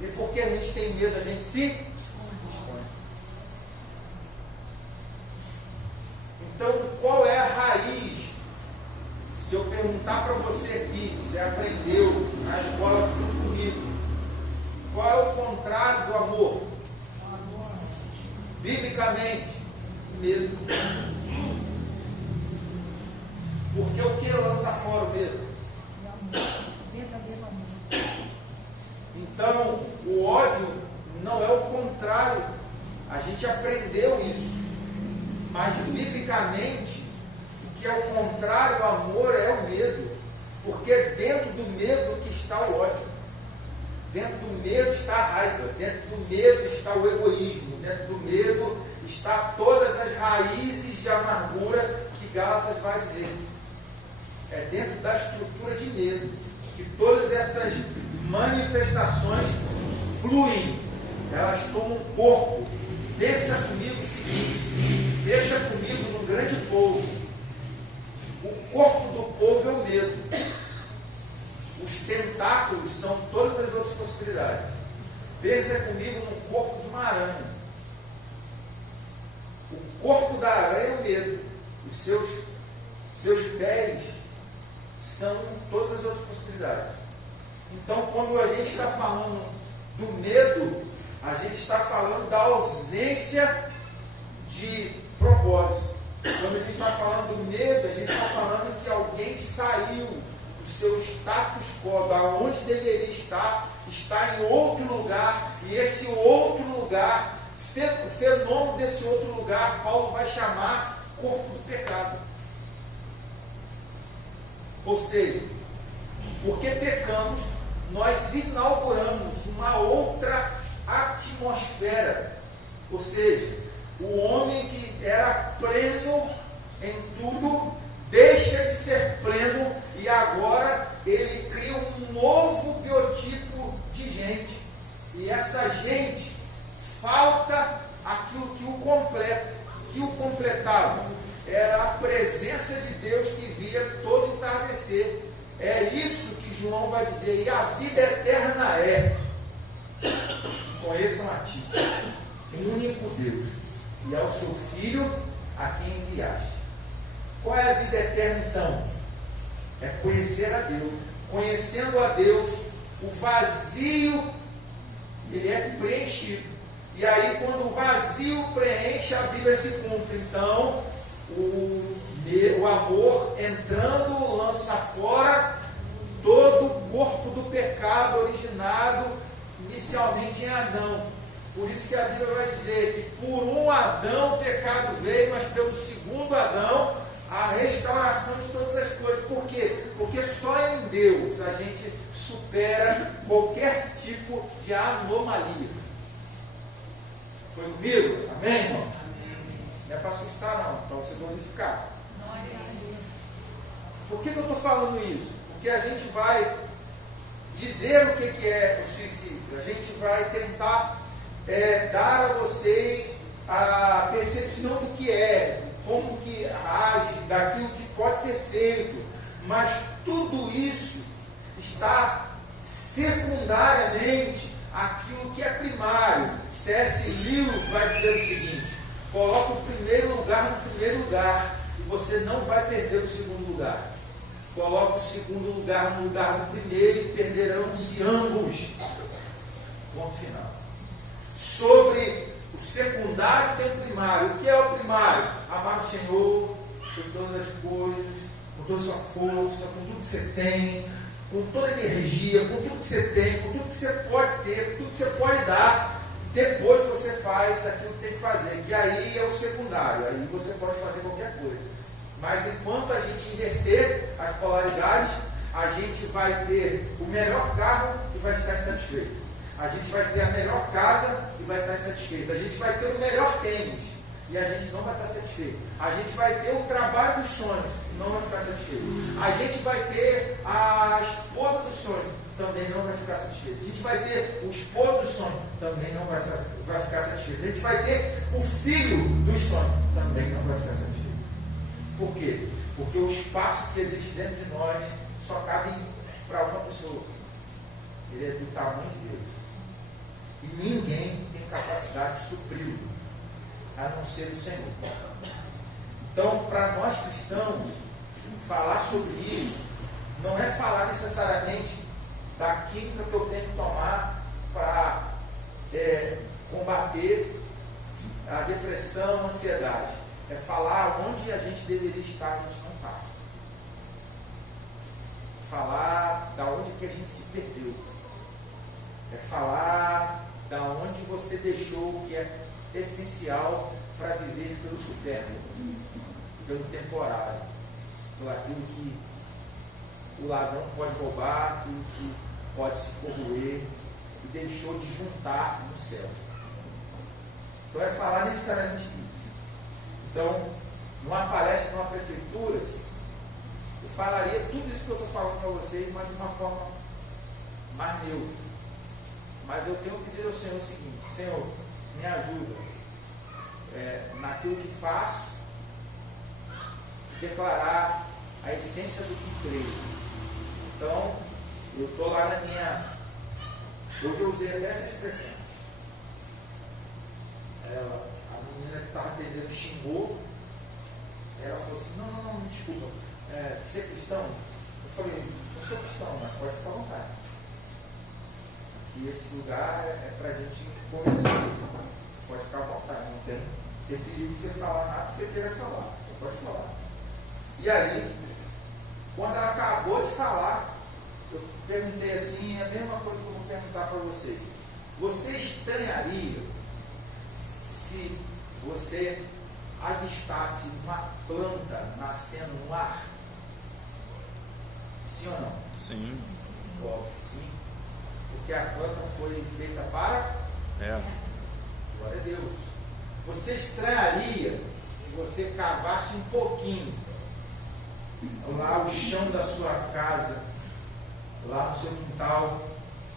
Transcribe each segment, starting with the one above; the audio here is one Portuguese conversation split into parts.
E porque a gente tem medo, a gente se esconde. Então, qual é a raiz? Se eu perguntar para você aqui, você aprendeu na escola comigo, qual é o contrário do amor? Biblicamente, medo. Porque o que lança fora o medo? Então, o ódio não é o contrário. A gente aprendeu isso. Mas, biblicamente, o que é o contrário do amor é o medo. Porque dentro do medo que está o ódio. Dentro do medo está a raiva. Dentro do medo está o egoísmo. Dentro do medo está todas as raízes de amargura que Gálatas vai dizer. É dentro da estrutura de medo que todas essas manifestações fluem, elas tomam corpo. Pensa comigo o seguinte, pensa comigo no grande povo. O corpo do povo é o medo. Os tentáculos são todas as outras possibilidades. Pensa comigo no corpo de uma aranha. O corpo da aranha é o medo. Os seus pés são todas as outras possibilidades. Então, quando a gente está falando do medo, a gente está falando da ausência de propósito. Quando a gente está falando do medo, a gente está falando que alguém saiu do seu status quo, da onde deveria estar, está em outro lugar, e esse outro lugar, o fenômeno desse outro lugar, Paulo vai chamar corpo do pecado. Ou seja, porque pecamos, nós inauguramos uma outra atmosfera. Ou seja, o homem que era pleno em tudo, deixa de ser pleno e agora ele cria um novo biotipo de gente. E essa gente falta aquilo que o completa, que o completava. Era a presença de Deus que via todo entardecer. É isso que João vai dizer. E a vida eterna é: conheçam a ti, o único Deus, e ao seu Filho a quem enviaste. Qual é a vida eterna então? É conhecer a Deus. Conhecendo a Deus, o vazio ele é preenchido. E aí quando o vazio preenche, a Bíblia se cumpre. Então o amor entrando lança fora todo o corpo do pecado originado inicialmente em Adão. Por isso que a Bíblia vai dizer que por um Adão o pecado veio, mas pelo segundo Adão a restauração de todas as coisas. Por quê? Porque só em Deus a gente supera qualquer tipo de anomalia. Foi comigo? Amém, irmão? Não é para assustar não, para você glorificar. Por que eu estou falando isso? Porque a gente vai dizer o que é o suicídio. A gente vai tentar dar a vocês a percepção do que é, como que age, daquilo que pode ser feito. Mas tudo isso está secundariamente aquilo que é primário. C.S. Lewis vai dizer o seguinte: coloca o primeiro lugar no primeiro lugar e você não vai perder o segundo lugar. Coloca o segundo lugar no lugar do primeiro e perderão-se ambos. Ponto final. Sobre o secundário tem o primário. O que é o primário? Amar o Senhor sobre todas as coisas, com toda a sua força, com tudo que você tem, com toda a energia, com tudo que você tem, com tudo que você pode ter, com tudo que você pode dar. Depois você faz aquilo que tem que fazer, que aí é o secundário, aí você pode fazer qualquer coisa. Mas enquanto a gente inverter as polaridades, a gente vai ter o melhor carro e vai estar insatisfeito. A gente vai ter a melhor casa e vai estar insatisfeito. A gente vai ter o melhor tênis e a gente não vai estar satisfeito. A gente vai ter o trabalho dos sonhos e não vai ficar satisfeito. A gente vai ter a esposa dos sonhos, também não vai ficar satisfeito. A gente vai ter o esposo dos sonhos, também não vai ficar satisfeito. A gente vai ter o filho dos sonhos, também não vai ficar satisfeito. Por quê? Porque o espaço que existe dentro de nós só cabe para uma pessoa. Ele é do tamanho de Deus. E ninguém tem capacidade de supri-lo, a não ser o Senhor. Então, para nós cristãos, falar sobre isso não é falar necessariamente da química que eu tenho que tomar para combater a depressão, a ansiedade. É falar onde a gente deveria estar e a gente não está. Falar da onde que a gente se perdeu. É falar da onde você deixou o que é essencial para viver pelo supérfluo, pelo temporário, por aquilo que o ladrão pode roubar, aquilo que pode se corroer e deixou de juntar no céu. Então é falar necessariamente disso. Então, numa palestra, numa prefeitura, eu falaria tudo isso que eu estou falando para vocês, mas de uma forma mais neutra. Mas eu tenho que pedir ao Senhor o seguinte: Senhor, me ajuda naquilo que faço, declarar a essência do que creio. Então, eu estou lá na minha... Hoje eu usei até essa expressão. A menina que estava atendendo xingou. Ela falou assim: não, desculpa, você é cristão? Eu falei: eu sou cristão, mas pode ficar à vontade. E esse lugar é para a gente conversar. Pode ficar à vontade, não tem perigo de você falar nada que você queira falar. Você pode falar. E aí, quando ela acabou de falar, eu perguntei assim, a mesma coisa que eu vou perguntar para vocês. Você estranharia se você avistasse uma planta nascendo no ar? Sim ou não? Sim. Óbvio que sim. Porque a planta foi feita para... Glória a Deus. Você estranharia se você cavasse um pouquinho lá o chão da sua casa, lá no seu quintal,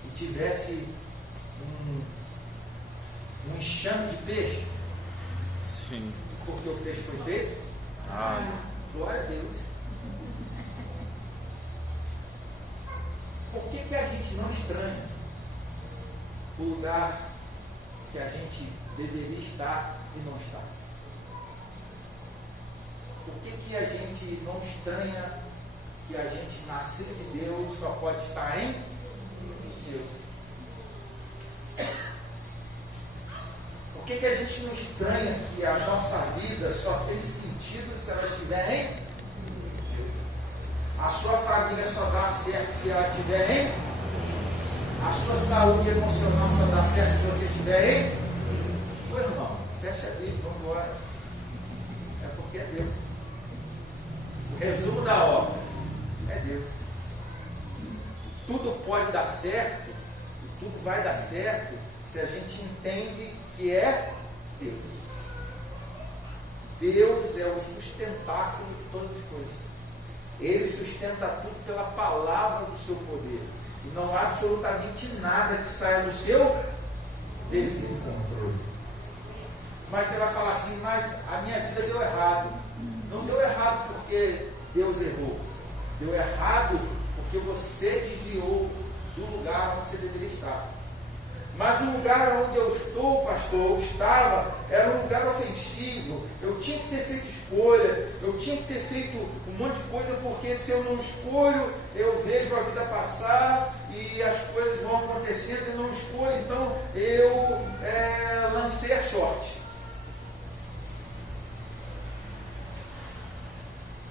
e tivesse um enxame de peixe? Sim. Porque o peixe foi feito? Glória a Deus. Por que a gente não estranha o lugar que a gente deveria estar e não está? Por que a gente não estranha que a gente, nascido de Deus, só pode estar em Deus? Por que a gente não estranha que a nossa vida só tem sentido se ela estiver em Deus? A sua família só dá certo se ela estiver em... A sua saúde emocional só dá certo se você estiver em... Meu irmão, fecha a Bíblia, vamos embora. É porque é Deus. O resumo da obra é Deus. Tudo pode dar certo, e tudo vai dar certo, se a gente entende que é Deus. Deus é o sustentáculo de todas as coisas. Ele sustenta tudo pela palavra do seu poder. E não há absolutamente nada que saia do seu devido controle. Mas você vai falar assim: mas a minha vida deu errado. Não deu errado porque Deus errou. Deu errado porque você desviou do lugar onde você deveria estar. Mas o lugar onde eu estou, pastor, eu estava, era um lugar ofensivo. Eu tinha que ter feito escolha, eu tinha que ter feito um monte de coisa, porque se eu não escolho, eu vejo a vida passar e as coisas vão acontecendo e não escolho, então eu lancei a sorte.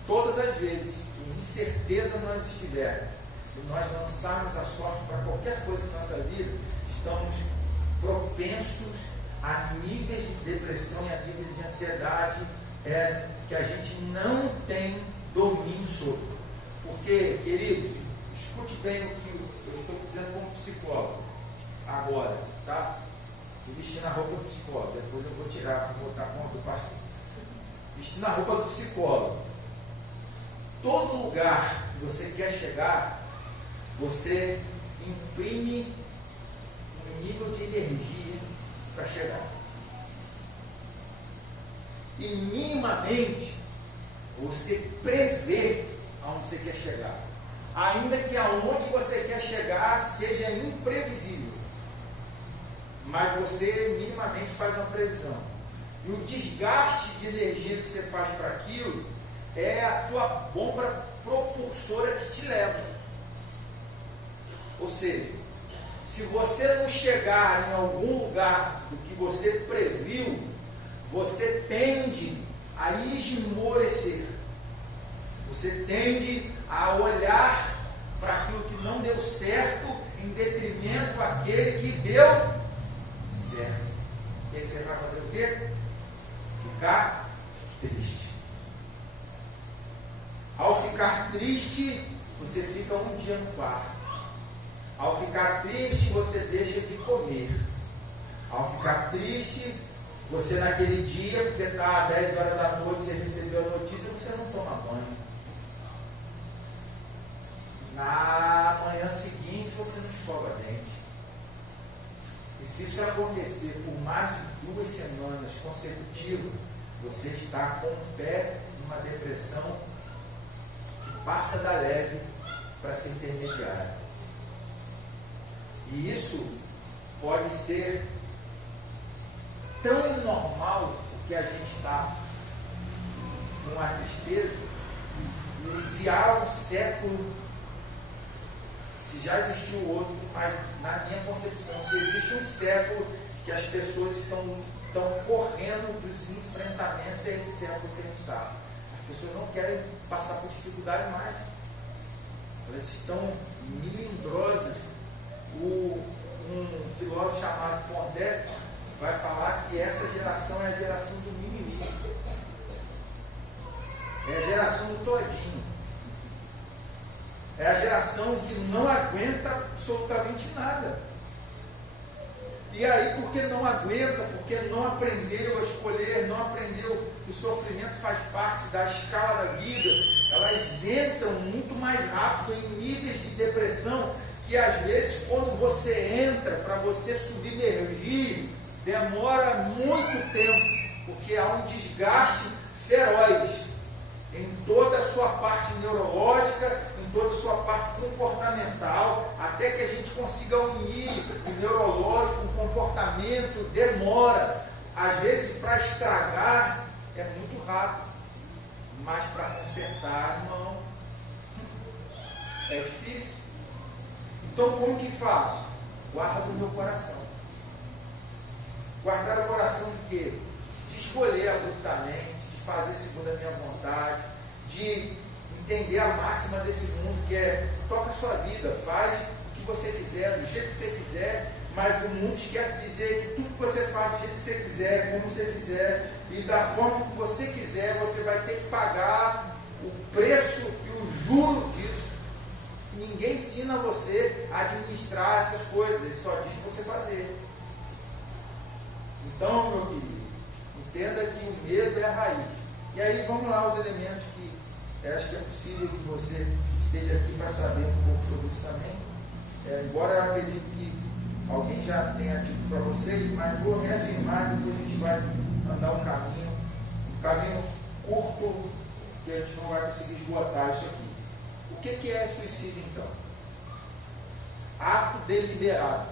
Todas as vezes que incerteza nós estivermos e nós lançarmos a sorte para qualquer coisa na nossa vida, estamos propensos a níveis de depressão e a níveis de ansiedade que a gente não tem domínio sobre. Porque, queridos, escute bem o que eu estou dizendo como psicólogo agora, tá? Estou vestindo a roupa do psicólogo, depois eu vou tirar, vou botar a conta do pastor. Vestindo a roupa do psicólogo. Todo lugar que você quer chegar, você imprime um nível de energia para chegar. E minimamente você prevê aonde você quer chegar. Ainda que aonde você quer chegar seja imprevisível. mas você minimamente faz uma previsão. E o desgaste de energia que você faz para aquilo é a tua bomba propulsora que te leva. Ou seja, se você não chegar em algum lugar do que você previu, você tende a esmorecer. Você tende a olhar para aquilo que não deu certo em detrimento daquele que deu certo. E aí você vai fazer o quê? Ficar triste. Ao ficar triste, você fica um dia no quarto. Ao ficar triste, você deixa de comer. Ao ficar triste, você naquele dia, porque está às 10 horas da noite, você recebeu a notícia, você não toma banho. Na manhã seguinte, você não escova dente. E se isso acontecer por mais de 2 semanas consecutivas, você está com o pé numa depressão que passa da leve para ser intermediária. E isso pode ser tão normal, porque a gente está com uma tristeza, e se há um século, se já existiu outro, mas na minha concepção, se existe um século que as pessoas estão correndo dos enfrentamentos, é esse século que a gente está. As pessoas não querem passar por dificuldade mais. Elas estão melindrosas. Um filósofo chamado Pondé vai falar que essa geração é a geração do mimimi. É a geração do todinho. É a geração que não aguenta absolutamente nada. E aí, porque não aguenta, porque não aprendeu a escolher, não aprendeu que o sofrimento faz parte da escala da vida, elas entram muito mais rápido em níveis de depressão, que às vezes quando você entra, para você submergir, demora muito tempo, porque há um desgaste feroz em toda a sua parte neurológica, em toda a sua parte comportamental, até que a gente consiga unir o neurológico, o comportamento, demora. Às vezes, para estragar, é muito rápido, mas para consertar, não. É difícil. Então, como que faço? Guarda o meu coração. Guardar o coração de quê? De escolher abruptamente, de fazer segundo a minha vontade, de entender a máxima desse mundo, que é: toca a sua vida, faz o que você quiser, do jeito que você quiser, mas o mundo esquece de dizer que tudo que você faz do jeito que você quiser, como você fizer, e da forma que você quiser, você vai ter que pagar o preço e o juro disso. Ninguém ensina você a administrar essas coisas, ele só diz você fazer. Então, meu querido, entenda que o medo é a raiz. E aí vamos lá os elementos que eu acho que é possível que você esteja aqui para saber um pouco sobre isso também. Embora eu acredite que alguém já tenha dito para vocês, mas vou reafirmar, depois a gente vai andar um caminho curto, que a gente não vai conseguir esgotar isso aqui. O que é suicídio então? Ato deliberado,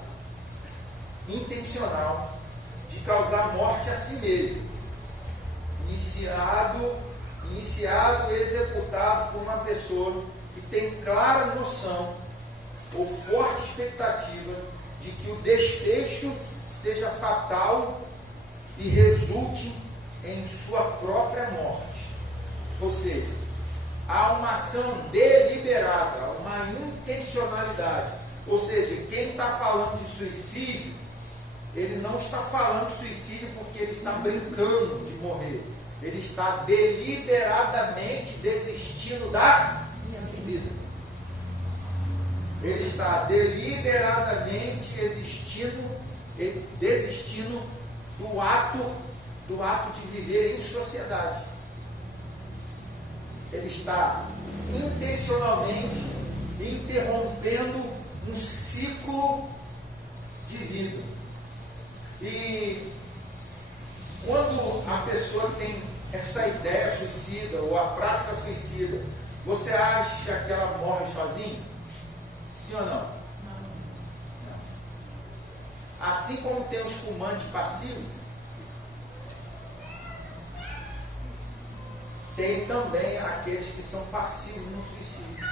intencional, de causar morte a si mesmo, iniciado e executado por uma pessoa que tem clara noção ou forte expectativa de que o desfecho seja fatal e resulte em sua própria morte. Ou seja, há uma ação deliberada, uma intencionalidade. Ou seja, quem está falando de suicídio, ele não está falando de suicídio porque ele está brincando de morrer. Ele está deliberadamente desistindo da vida. Ele está deliberadamente desistindo do ato de viver em sociedade. Ele está intencionalmente interrompendo um ciclo de vida. E quando a pessoa tem essa ideia suicida ou a prática suicida, você acha que ela morre sozinha? Sim ou não? Não. assim como tem os fumantes passivos, tem também aqueles que são passivos no suicídio,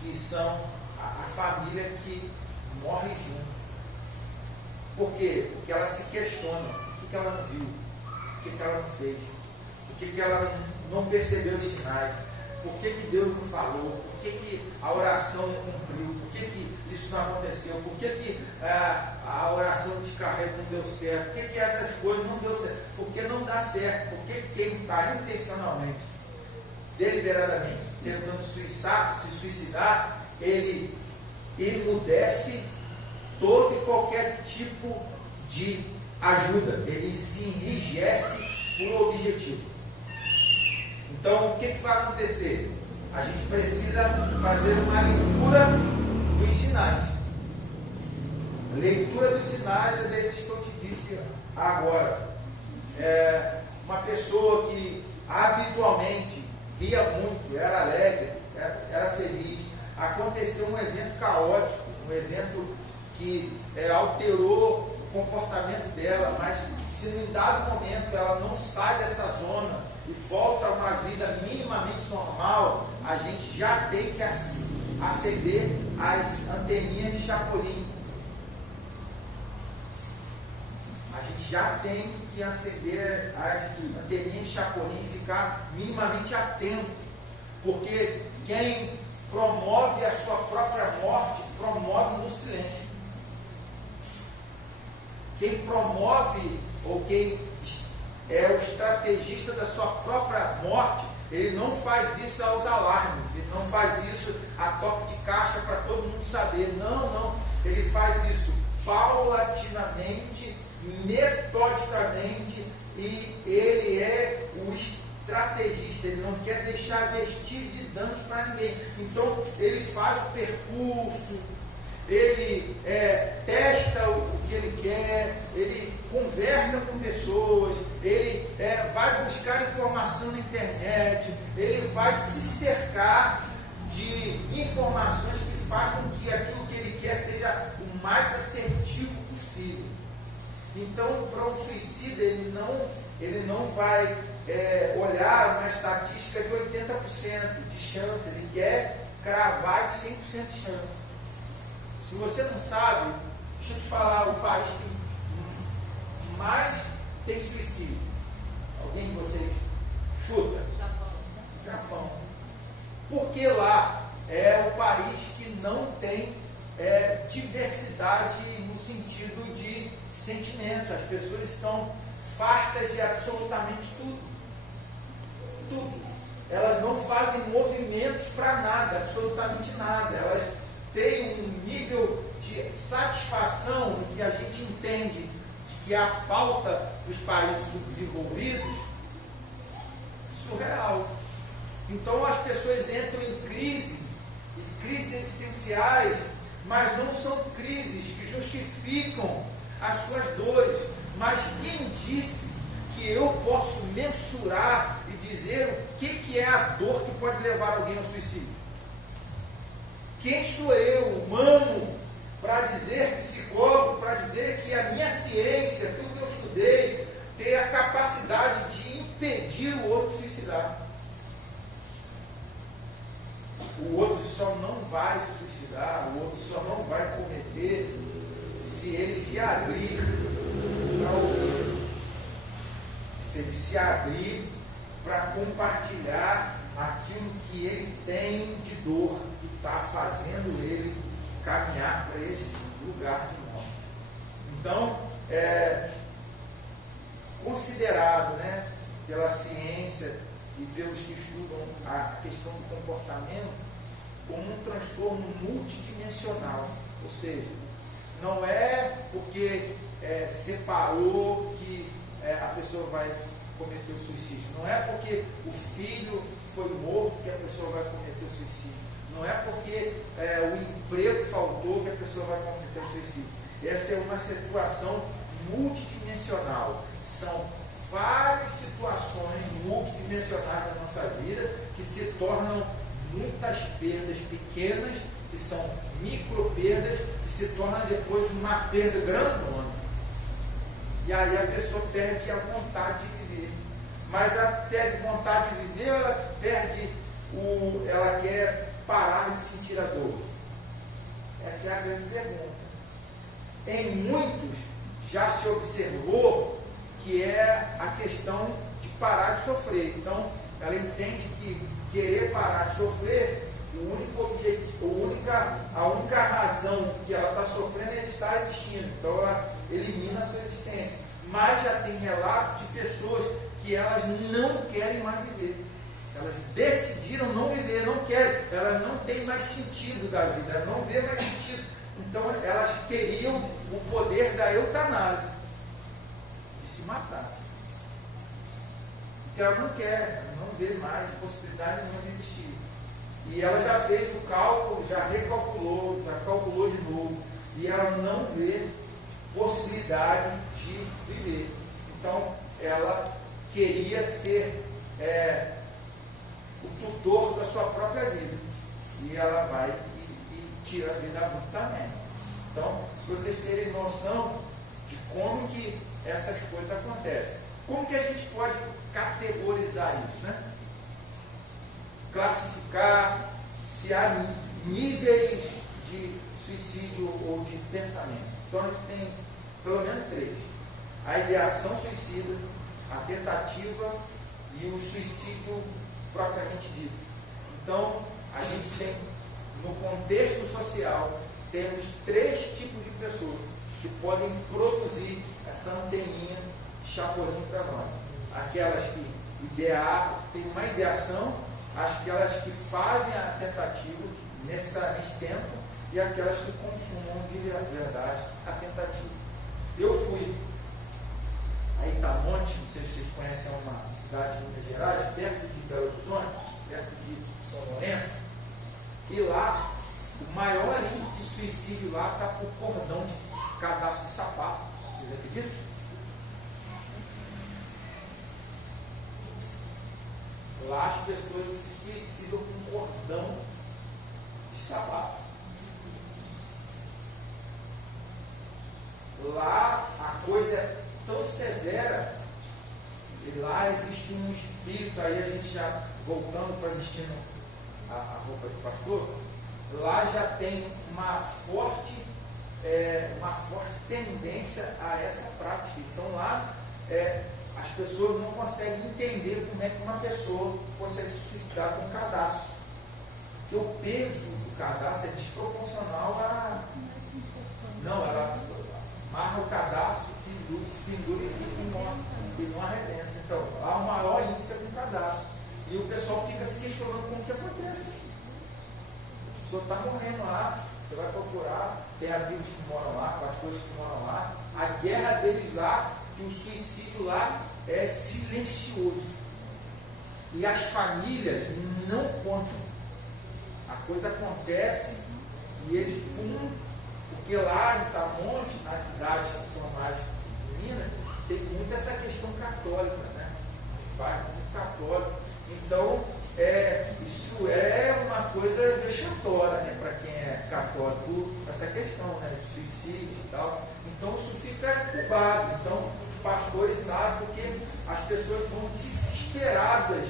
que são a família que morre junto. Por quê? Porque ela se questiona, o que ela não viu, o que ela não fez, por que ela não percebeu os sinais, por que Deus não falou, por que a oração não cumpriu, por que isso não aconteceu, por que a oração de carrego não deu certo, por que essas coisas não deu certo, porque não dá certo, porque quem está intencionalmente, deliberadamente, tentando se suicidar, ele emudece todo e qualquer tipo de ajuda, ele se enrijece por objetivo. Então, o que vai acontecer? A gente precisa fazer uma leitura dos sinais. A leitura dos sinais é desses que eu te disse agora. Uma pessoa que habitualmente ria muito, era alegre, era feliz, aconteceu um evento caótico, um evento que alterou o comportamento dela, mas se em dado momento ela não sai dessa zona e volta a uma vida minimamente normal, a gente já tem que acender as anteninhas de Chapolin. A gente já tem que acender as anteninhas de Chapolin e ficar minimamente atento, porque quem promove a sua própria morte, promove no silêncio. Quem promove, ou quem é o estrategista da sua própria morte, ele não faz isso aos alarmes, ele não faz isso a toque de caixa para todo mundo saber. Não. Ele faz isso paulatinamente, metodicamente, e ele é o estrategista, ele não quer deixar vestígios e danos para ninguém. Então, ele faz o percurso, ele testa o que ele quer, ele conversa com pessoas, ele vai buscar informação na internet, ele vai se cercar de informações que façam com que aquilo que ele quer seja o mais assertivo possível. Então, para um suicida, ele não vai olhar uma estatística de 80% de chance, ele quer cravar de 100% de chance. Se você não sabe, deixa eu te falar, o país que mais tem suicídio. Alguém de vocês chuta? Japão. Porque lá é o país que não tem diversidade no sentido de sentimento. As pessoas estão fartas de absolutamente tudo. Tudo. Elas não fazem movimentos para nada, absolutamente nada. Elas têm um nível de satisfação no que a gente entende de que a falta dos países subdesenvolvidos surreal. Então as pessoas entram em crises existenciais, mas não são crises que justificam as suas dores. Mas quem disse que eu posso mensurar e dizer o que é a dor que pode levar alguém ao suicídio? Quem sou eu, humano, para dizer, psicólogo, para dizer que a minha ciência, tudo que eu estudei, tem a capacidade de impedir o outro de suicidar? O outro só não vai se suicidar, o outro só não vai cometer se ele se abrir para ouvir, se ele se abrir para compartilhar aquilo que ele tem de dor, que está fazendo ele caminhar para esse lugar de morte. Então, considerado, pela ciência e pelos que estudam a questão do comportamento como um transtorno multidimensional, ou seja, não é porque separou que a pessoa vai cometer o suicídio, não é porque o filho foi morto que a pessoa vai cometer o suicídio, não é porque o emprego faltou que a pessoa vai cometer o suicídio. Essa é uma situação multidimensional, são várias situações multidimensionais da nossa vida que se tornam muitas perdas pequenas, que que são micro perdas que se tornam depois uma perda grandona. E aí a pessoa perde a vontade de viver. Mas ela perde vontade de viver, ela quer parar de sentir a dor. Essa é a grande pergunta. Em muitos já se observou que é a questão de parar de sofrer. Então, ela entende que querer parar de sofrer, a única razão que ela está sofrendo é estar existindo. Então, ela elimina a sua existência. Mas já tem relatos de pessoas que elas não querem mais viver. Elas decidiram não viver, não querem. Elas não têm mais sentido da vida, elas não vê mais sentido. Então, elas queriam o poder da eutanásia, de se matar. Porque ela não quer, não vê mais possibilidade nenhuma de existir. E ela já fez o cálculo, já recalculou, já calculou de novo. E ela não vê possibilidade de viver. Então, ela queria ser o tutor da sua própria vida. E ela vai e tira a vida abruptamente. Então, para vocês terem noção de como que essas coisas acontecem. Como que a gente pode categorizar isso, né? Classificar se há níveis de suicídio ou de pensamento. Então, a gente tem pelo menos 3. A ideação suicida, a tentativa e o suicídio propriamente dito. Então, a gente tem, no contexto social, temos 3 tipos de pessoas que podem produzir essa anteninha de chapolin para nós. Aquelas que têm uma ideação, aquelas que fazem a tentativa, necessariamente tentam, e aquelas que consumam de verdade a tentativa. Eu fui a Itamonte, não sei se vocês conhecem, uma cidade de Minas Gerais, perto de Belo Horizonte, perto de São Lourenço, e lá, o maior índice de suicídio lá está por cordão de cadastro de sapato. Vocês acreditam? Lá as pessoas se suicidam com cordão de sapato. Lá a coisa é tão severa, e lá existe um espírito, aí a gente já voltando para vestir a roupa de pastor, lá já tem uma forte tendência a essa prática. Então lá as pessoas não conseguem entender como é que uma pessoa consegue se suicidar com cadastro. Porque o peso do cadastro é desproporcional a... Não, ela amarra o cadastro, se pendura e não arrebenta. Então, há o maior índice do cadastro. E o pessoal fica se questionando como que acontece. A pessoa está morrendo lá, você vai procurar, tem amigos que moram lá, pastores que moram lá. A guerra deles lá, que o suicídio lá é silencioso. E as famílias não contam. A coisa acontece e eles, porque lá em Itamonte, nas cidades que são mais de Minas, tem muito essa questão católica, né? Os bairros muito católicos. Então, isso é uma coisa vexatória, né? Para quem é católico, essa questão, né? De suicídio e tal. Então, isso fica culpado. Então, os pastores sabem, porque as pessoas vão desesperadas,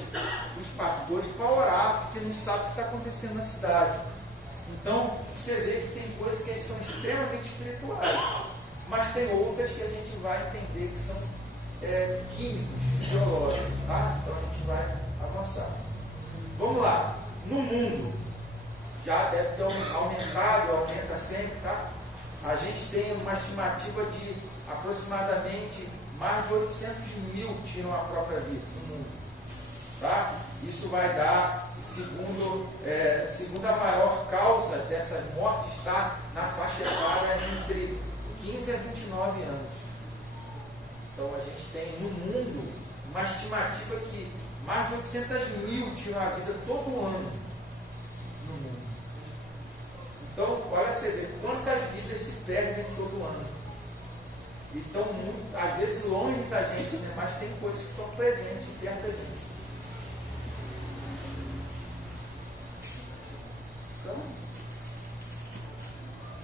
os pastores, para orar, porque não sabem o que está acontecendo na cidade. Então, você vê que tem coisas que são extremamente espirituais, mas tem outras que a gente vai entender que são químicos, fisiológicos, tá? Então a gente vai avançar. Vamos lá. No mundo, já deve ter aumentado, aumenta sempre, tá? A gente tem uma estimativa de aproximadamente mais de 800 mil tiram a própria vida no mundo, tá? Isso vai dar, segundo a maior causa dessas mortes, está na faixa etária entre 15 a 29 anos. Então a gente tem no mundo uma estimativa que mais de 800 mil tiram a vida todo ano no mundo. Então, olha você vê quantas vidas se perdem todo ano. E estão muito, às vezes longe da gente, né? Mas tem coisas que estão presentes perto da gente. Então,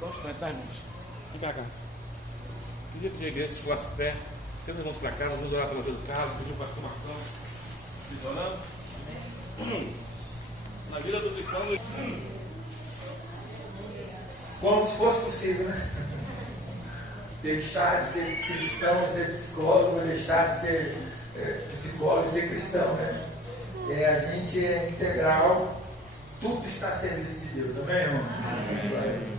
Pronto, tá, irmãos? Vem pra cá. Pedir para a igreja se coloque de pé. Estenda as mãos para cá, nós vamos orar pela vida do Carlos, pedir para o pastor Marcão. Vocês orando? Na vida do cristão. Como se fosse possível, né? Deixar de ser cristão, ser psicólogo, deixar de ser psicólogo e ser cristão, né? A gente é integral, tudo está a serviço de Deus, amém, irmão? Amém.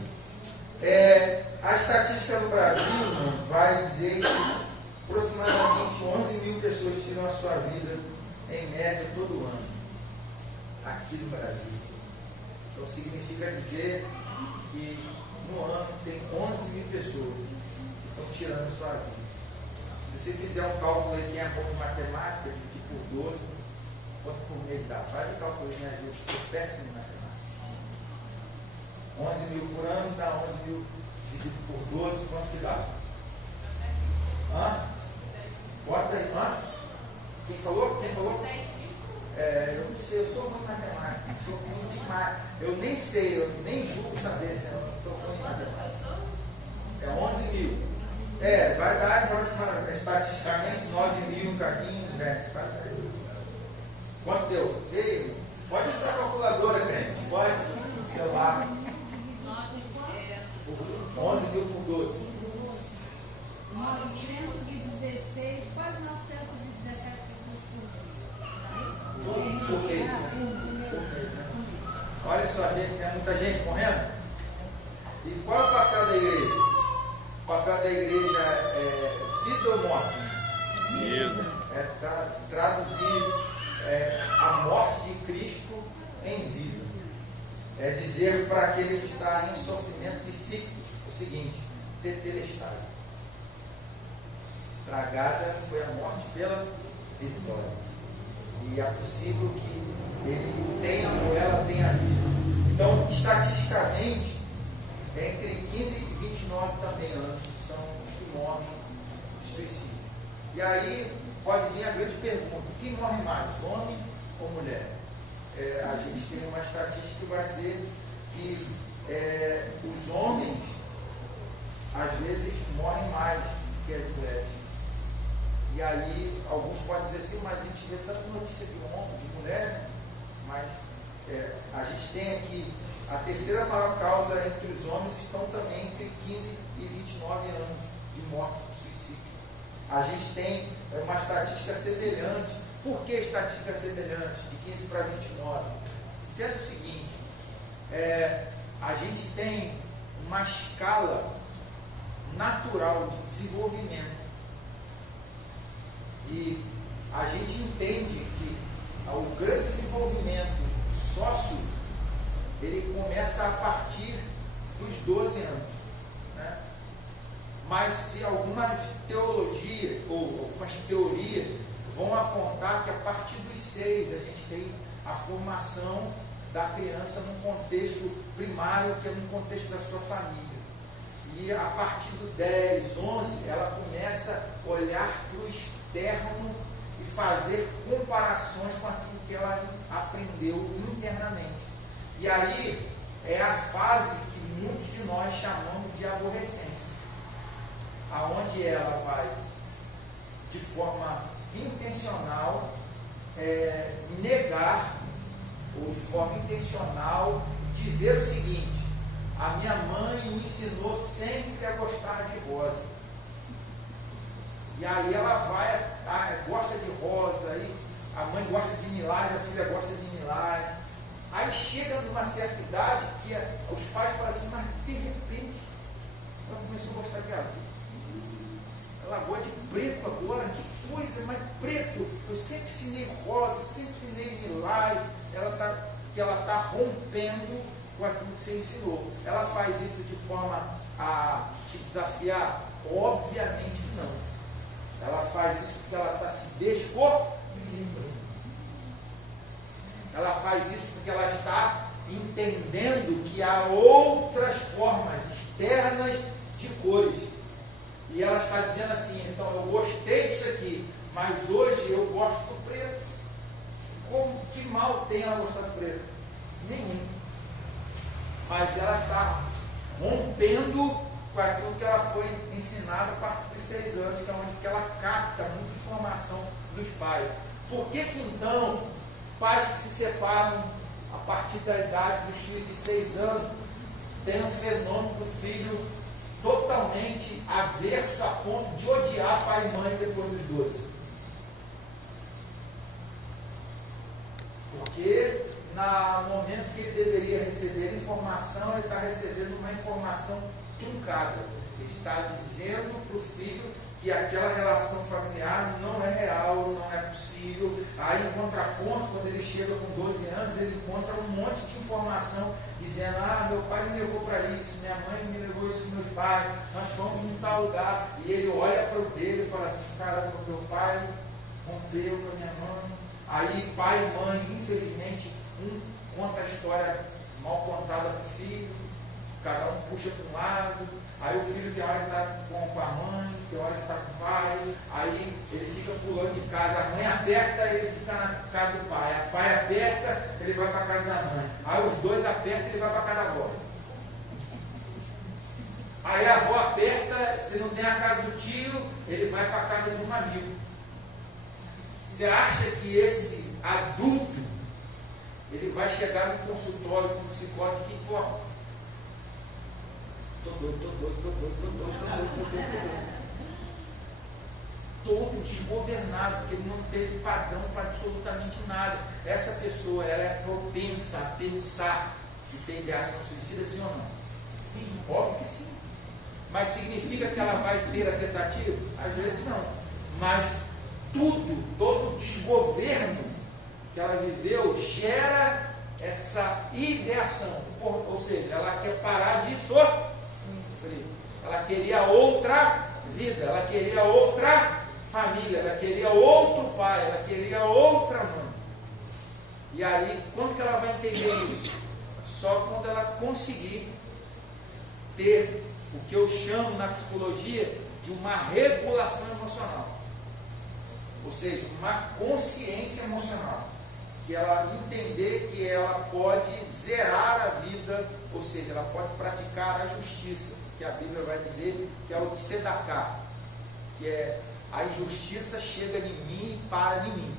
A estatística no Brasil, irmão, vai dizer que aproximadamente 11 mil pessoas tiram a sua vida, em média, todo ano, aqui no Brasil. Então significa dizer que no ano tem 11 mil pessoas que estão tirando a sua vida. Se você fizer um cálculo aí, quem é bom de matemática, dividir por 12, quanto por mês dá? Faz o cálculo aí, me ajuda, eu sou péssimo em matemática. 11 mil por ano dá 11 mil dividido por 12, quanto que dá? Bota aí, Quem falou? Eu não sei, eu sou ruim em matemática, sou ruim demais. Eu nem sei, eu nem julgo saber se eu sou ruim em matemática. 11 mil. Vai dar aproximadamente, estatisticamente, 9 mil carguinhos, né? Quanto deu? Veio? Pode usar a calculadora, crente. Pode, celular. 11 mil por 12. 916, quase 917 pessoas Por mês. Olha só, gente, tem muita gente morrendo. E qual é o papel da igreja? O papel da igreja é vida ou morte? Vida. Traduzir a morte de Cristo em vida. É dizer para aquele que está em sofrimento psíquico o seguinte: tetelestai. Tragada foi a morte pela vitória. E é possível que ele tenha ou ela tenha vida. Então, estatisticamente, entre 15 e 29 também anos são os que morrem de suicídio. E aí pode vir a grande pergunta: quem morre mais, homem ou mulher? A gente tem uma estatística que vai dizer que os homens às vezes morrem mais que as mulheres. E aí alguns podem dizer assim: mas a gente vê tanta notícia de homem, de mulher, né? Mas a gente tem aqui a terceira maior causa entre os homens, estão também entre 15 e 29 anos de morte por suicídio. A gente tem uma estatística semelhante. Por que estatística semelhante? De 15 para 29. Entenda o seguinte: a gente tem uma escala natural de desenvolvimento. E a gente entende que o grande desenvolvimento sócio, ele começa a partir dos 12 anos. Né? Mas se algumas teologias ou algumas teorias vão apontar que a partir dos 6 a gente tem a formação da criança num contexto primário, que é no contexto da sua família. E a partir do 10, 11, ela começa a olhar para o externo e fazer comparações com aquilo que ela aprendeu internamente. E aí é a fase que muitos de nós chamamos de aborrecência, aonde ela vai, de forma intencional, negar, ou de forma intencional, dizer o seguinte: a minha mãe me ensinou sempre a gostar de rosa. E aí ela vai, gosta de rosa, aí a mãe gosta de lilás, a filha gosta de lilás. Aí chega numa certa idade que os pais falam assim: mas de repente ela começou a gostar de azul. Ela gosta de preto agora, que coisa, mas preto. Eu sempre ensinei rosa, sempre ensinei lilás. Ela está rompendo com aquilo que você ensinou. Ela faz isso de forma a te desafiar? Obviamente não. Ela faz isso porque ela está se descobrindo. Ela faz isso porque ela está entendendo que há outras formas externas de cores. E ela está dizendo assim: então eu gostei disso aqui, mas hoje eu gosto do preto. Que mal tem ela gostar do preto? Nenhum. Mas ela está rompendo com aquilo que ela foi ensinada a partir dos 6 anos, que é onde que ela capta muita informação dos pais. Por que então, pais que se separam a partir da idade dos filhos de 6 anos, tem um fenômeno do filho totalmente averso a ponto de odiar pai e mãe depois dos 12? Porque no momento que ele deveria receber informação, ele está recebendo uma informação truncada. Ele está dizendo para o filho que aquela relação familiar não é real, não é possível. Aí, em contraponto, quando ele chega com 12 anos, ele encontra um monte de informação dizendo: meu pai me levou para isso, minha mãe me levou isso com meus pais, nós fomos em tal lugar. E ele olha para o dele e fala assim: caramba, meu pai rompeu com a minha mãe. Aí, pai e mãe, infelizmente, um conta a história mal contada para o filho, cada um puxa para um lado. Aí o filho tem hora que está com a mãe, tem hora que está com o pai, aí ele fica pulando de casa, a mãe aperta, ele fica na casa do pai, o pai aperta, ele vai para a casa da mãe, aí os dois apertam, ele vai para a casa da avó. Aí a avó aperta, se não tem a casa do tio, ele vai para a casa de um amigo. Você acha que esse adulto, ele vai chegar no consultório com o psicólogo de que forma? Tô todo desgovernado, porque ele não teve padrão para absolutamente nada. Essa pessoa, ela é propensa a pensar e ter ideação suicida, sim ou não? Sim. Óbvio que sim. Mas significa que ela vai ter a tentativa? Às vezes não. Mas todo desgoverno que ela viveu gera essa ideação. Ou seja, ela quer parar de sofrer. Ela queria outra vida, ela queria outra família, ela queria outro pai, ela queria outra mãe. E aí, quando que ela vai entender isso? Só quando ela conseguir ter o que eu chamo na psicologia de uma regulação emocional. Ou seja, uma consciência emocional. Que ela entender que ela pode zerar a vida, ou seja, ela pode praticar a justiça, que a Bíblia vai dizer que é o tzedaká, que é a injustiça chega em mim e para em mim.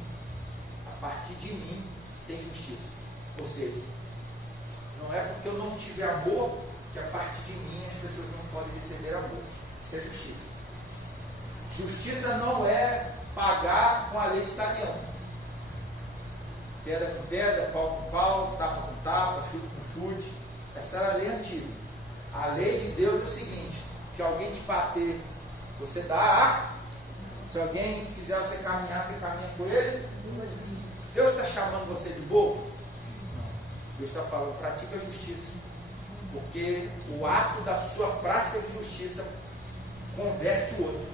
A partir de mim tem justiça. Ou seja, não é porque eu não tive amor que a partir de mim as pessoas não podem receber amor. Isso é justiça. Justiça não é pagar com a lei de talião. Pedra com pedra, pau com pau, tapa com tapa, chute com chute. Essa era a lei antiga. A lei de Deus é o seguinte: que alguém te bater, você dá a. Se alguém fizer você caminhar, você caminha com ele. Deus está chamando você de bobo? Não. Deus está falando: pratica a justiça. Porque o ato da sua prática de justiça converte o outro.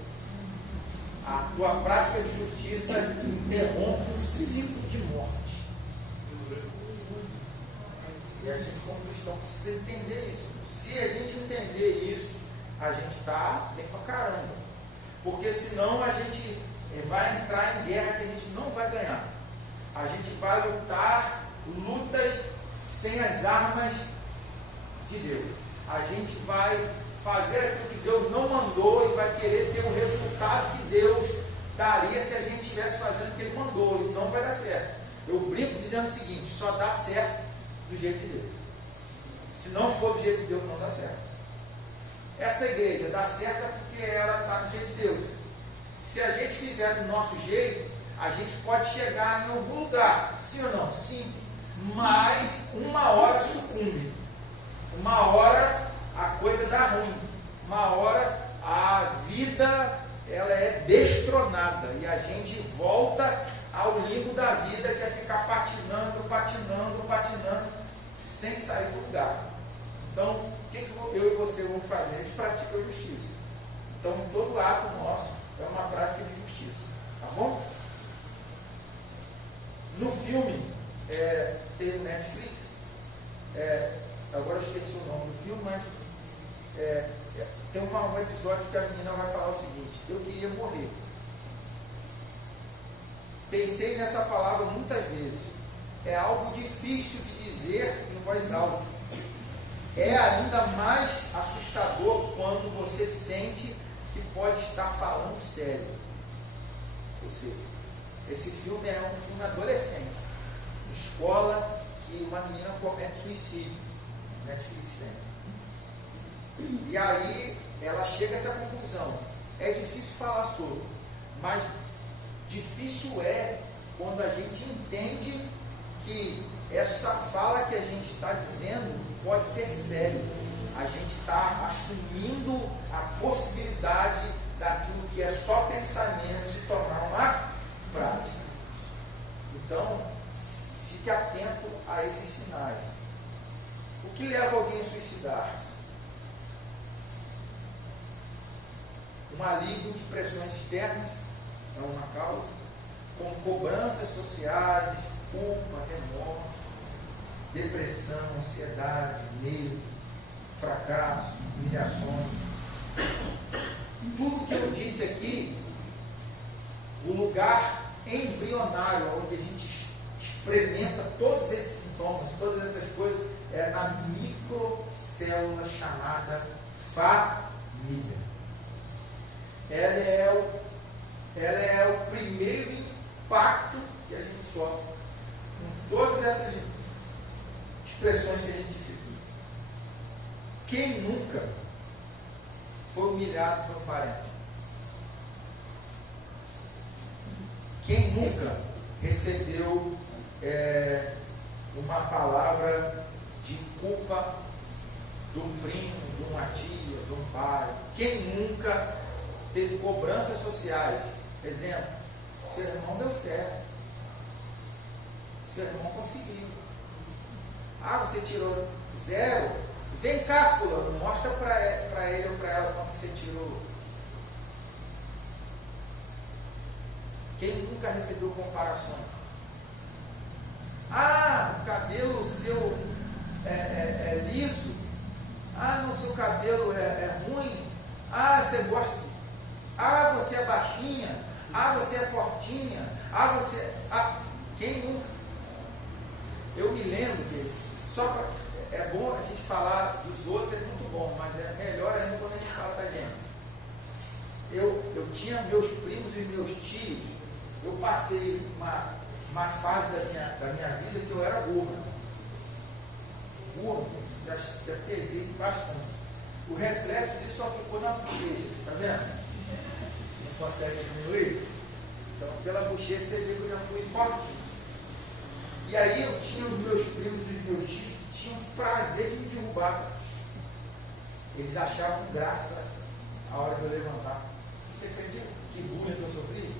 A tua prática de justiça interrompe um ciclo de morte. E a gente, como cristão, precisa entender isso. Se a gente entender isso, a gente está bem pra caramba. Porque senão a gente vai entrar em guerra que a gente não vai ganhar. A gente vai lutar lutas sem as armas de Deus. A gente vai fazer aquilo que Deus não mandou e vai querer ter o resultado que Deus daria se a gente estivesse fazendo o que Ele mandou. E não vai dar certo. Eu brinco dizendo o seguinte: só dá certo do jeito de Deus. Se não for do jeito de Deus, não dá certo. Essa igreja dá certo porque ela está do jeito de Deus. Se a gente fizer do nosso jeito, a gente pode chegar em algum lugar. Sim ou não? Sim. Mas uma hora sucumbe. Uma hora a coisa dá ruim. Uma hora a vida ela é destronada. E a gente volta ao limbo da vida, que é ficar patinando, sem sair do lugar. Então, o que eu e você vamos fazer? A gente pratica a justiça. Então, todo ato nosso é uma prática de justiça. Tá bom? No filme, tem no Netflix, agora eu esqueci o nome do filme, mas tem um episódio que a menina vai falar o seguinte: eu queria morrer. Pensei nessa palavra muitas vezes. É algo difícil de dizer em voz alta. é ainda mais assustador quando você sente que pode estar falando sério. Ou seja, esse filme é um filme adolescente. Escola que uma menina comete suicídio. Netflix tem. E aí ela chega a essa conclusão. É difícil falar sobre, mas difícil é quando a gente entende que essa fala que a gente está dizendo pode ser sério. A gente está assumindo a possibilidade daquilo que é só pensamento se tornar uma prática. Então, fique atento a esses sinais. O que leva alguém a suicidar-se? Um alívio de pressões externas é uma causa, como cobranças sociais, culpa, remorso, depressão, ansiedade, medo, fracasso, humilhações. Tudo que eu disse aqui, o lugar embrionário onde a gente experimenta todos esses sintomas, todas essas coisas, é na microcélula chamada família. Ela é o primeiro impacto que a gente sofre com todas essas expressões que a gente disse aqui. Quem nunca foi humilhado por um parente? Quem nunca recebeu uma palavra de culpa de um primo, de uma tia, de um pai? Quem nunca teve cobranças sociais? Exemplo, seu irmão deu certo, seu irmão conseguiu. Ah, você tirou 0? Vem cá, fulano, mostra para ele ou para ela quanto você tirou. Quem nunca recebeu comparações? Ah, o cabelo seu é liso. Ah, no seu cabelo é ruim. Ah, você gosta de... Ah, você é baixinha. Ah, você é fortinha. Ah, você... Ah, quem nunca? Eu me lembro que só pra... É bom a gente falar dos outros, é muito bom, mas é melhor ainda quando a gente fala da gente. Eu tinha meus primos e meus tios. Eu passei uma fase da minha vida que eu era gordo. Gordo, já pesei bastante. O reflexo disso só ficou na bochecha, você está vendo? Não consegue diminuir? Então, pela bochecha você vê que eu já fui forte. E aí eu tinha os meus primos e os meus tios que tinham prazer de me derrubar. Eles achavam graça a hora de eu levantar. Você acredita que bullying que eu sofri?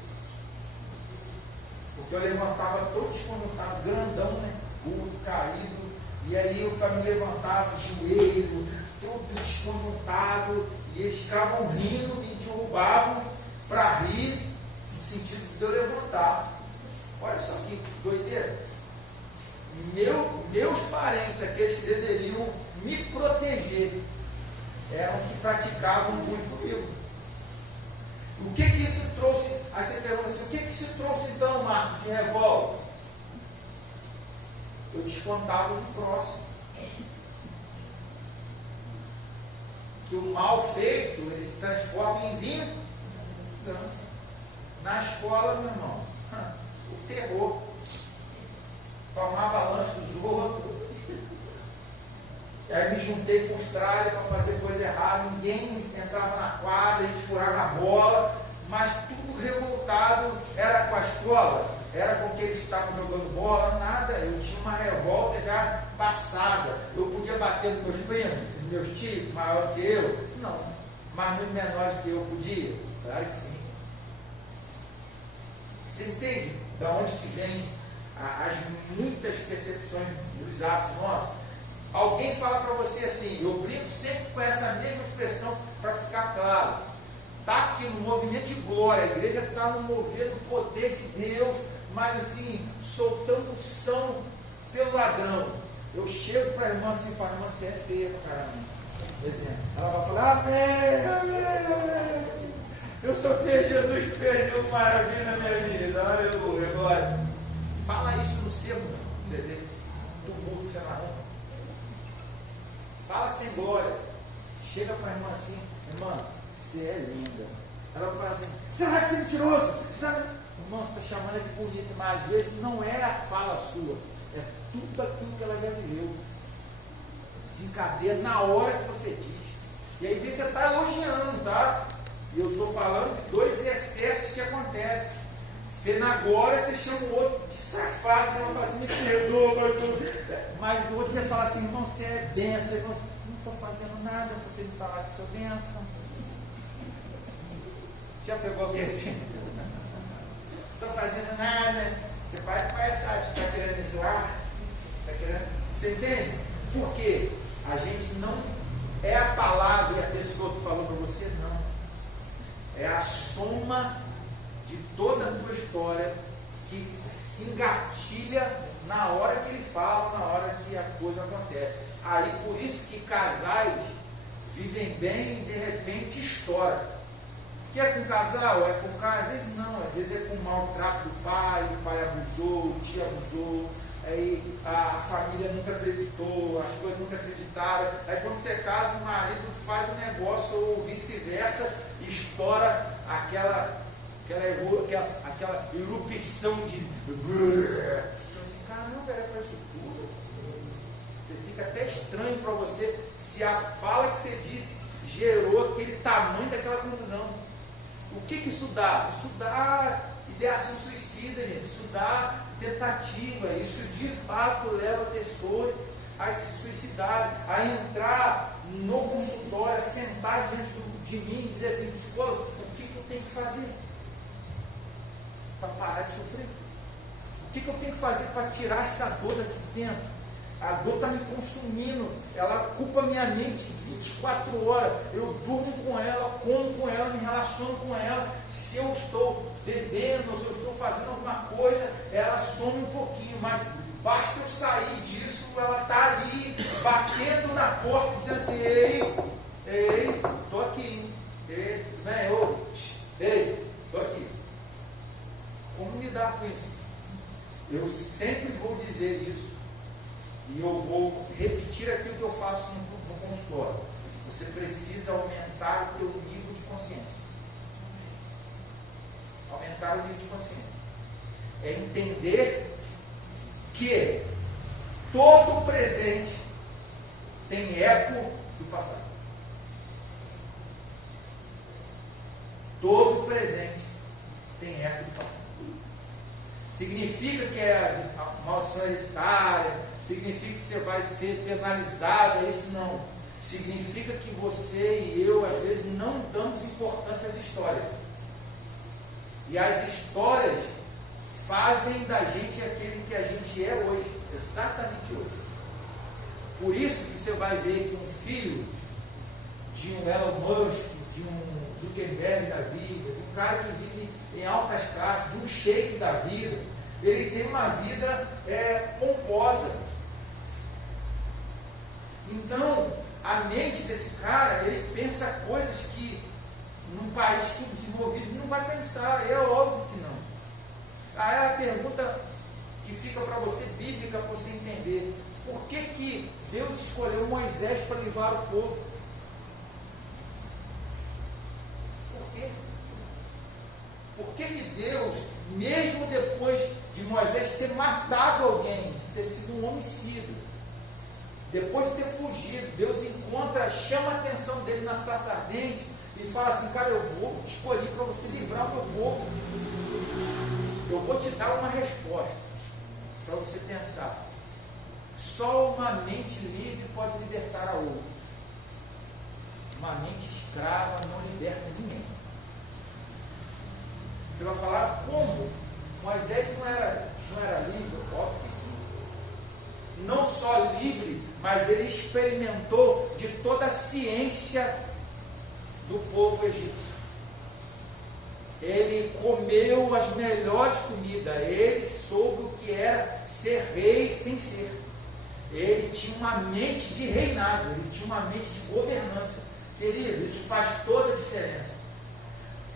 Porque eu levantava todo desconjuntado, grandão, né? Gordo, caído. E aí eu, para me levantar, joelho, todo desconjuntado. E eles ficavam rindo, me derrubavam para rir, no sentido de eu levantar. Olha só que doideira. Meus parentes, aqueles que deveriam me proteger, eram que praticavam bullying comigo. O que isso trouxe? Aí você pergunta assim, o que isso trouxe então, Marcos, de revolta? Eu descontava no próximo. Que o mal feito, ele se transforma em vingança. Na escola, meu irmão, o terror. Tomava lanche dos outros. E aí me juntei com os tralhas para fazer coisa errada. Ninguém entrava na quadra, a gente furava a bola. Mas tudo revoltado. Era com a escola, era com que eles estavam jogando bola, nada. Eu tinha uma revolta já passada. Eu podia bater nos meus primos, nos meus tios, maior que eu? Não. Mas nos menores que eu podia? Claro que sim. Você entende de onde que vem as muitas percepções dos atos nossos? Alguém fala para você assim, eu brinco sempre com essa mesma expressão para ficar claro. Está aqui no movimento de glória, a igreja está no mover do poder de Deus, mas assim, soltando som pelo ladrão. Eu chego para a irmã assim e falo, irmã, você é feia para caramba. Exemplo. Ela vai falar, amém, amém, amém. Eu sou feio, Jesus fez uma maravilha na minha vida. Aleluia, glória. Fala isso no sermão, você vê, do mundo que você narrou. fala sem glória. Chega para a irmã assim, irmã, você é linda. Ela vai falar assim, você vai ser mentiroso? Irmã, você está chamando ela de bonita, mas às vezes não é a fala sua, é tudo aquilo que ela já viveu. Desencadeia na hora que você diz. E aí você está elogiando, tá? E eu estou falando de dois excessos que acontecem. Você na glória, você chama o outro de safado, ele vai falar assim, me perdoa, mas o outro você fala assim, irmão, você é benção. Ele fala assim, não estou fazendo nada para você me falar que sou benção. Já pegou alguém assim? Não estou fazendo nada. Você vai sabe, você está querendo me zoar? Tá querendo? Você entende? Por quê? A gente não é a palavra e a pessoa que falou para você, não. É a soma de toda a tua história que se engatilha na hora que ele fala, na hora que a coisa acontece. Aí por isso que casais vivem bem e de repente estoura. Que é com casal? É com cara? Às vezes não, às vezes é com o maltrato do pai, o pai abusou, o tio abusou, aí a família nunca acreditou, as coisas nunca acreditaram. Aí quando você casa, o marido faz um negócio ou vice-versa, estoura aquela erupção de. Então, assim, caramba, era para isso tudo. Você fica até estranho para você se a fala que você disse gerou aquele tamanho daquela confusão. O que isso dá? Isso dá ideação suicida, gente. Isso dá tentativa. Isso de fato leva pessoas a se suicidarem, a entrar no consultório, a sentar diante de mim e dizer assim, psicólogo, o que eu tenho que fazer para parar de sofrer? O que eu tenho que fazer para tirar essa dor daqui de dentro? A dor está me consumindo, ela ocupa minha mente 24 horas. Eu durmo com ela, como com ela, me relaciono com ela. Se eu estou bebendo, se eu estou fazendo alguma coisa, ela some um pouquinho, mas basta eu sair disso, ela está ali, batendo na porta, dizendo assim, ei, estou aqui, ei, estou aqui. Como lidar com isso? Eu sempre vou dizer isso. E eu vou repetir aquilo que eu faço no consultório. Você precisa aumentar o teu nível de consciência. Aumentar o nível de consciência. É entender que todo o presente tem eco do passado. Todo o presente tem eco do passado. Significa que é a maldição hereditária, significa que você vai ser penalizado, é isso não. Significa que você e eu, às vezes, não damos importância às histórias. E as histórias fazem da gente aquele que a gente é hoje, exatamente hoje. Por isso que você vai ver que um filho de um Elon Musk, de um Zuckerberg da vida, de um cara que vive em altas classes, de um sheik da vida, ele tem uma vida pomposa. Então, a mente desse cara, ele pensa coisas que num país subdesenvolvido não vai pensar, é óbvio que não. Aí a pergunta que fica para você, bíblica, para você entender, por que Deus escolheu Moisés para livrar o povo? Por quê? Por que Deus, mesmo depois de Moisés ter matado alguém, de ter sido um homicídio, depois de ter fugido, Deus encontra, chama a atenção dele na sarça ardente e fala assim, cara, eu vou te escolher para você livrar o meu povo. Eu vou te dar uma resposta para você pensar. Só uma mente livre pode libertar a outros. Uma mente escrava não liberta ninguém. Você vai falar, como? Moisés não era livre? Óbvio que sim. Não só livre, mas ele experimentou de toda a ciência do povo egípcio. Ele comeu as melhores comidas, ele soube o que era ser rei sem ser. Ele tinha uma mente de reinado, ele tinha uma mente de governança. Querido, isso faz toda a diferença.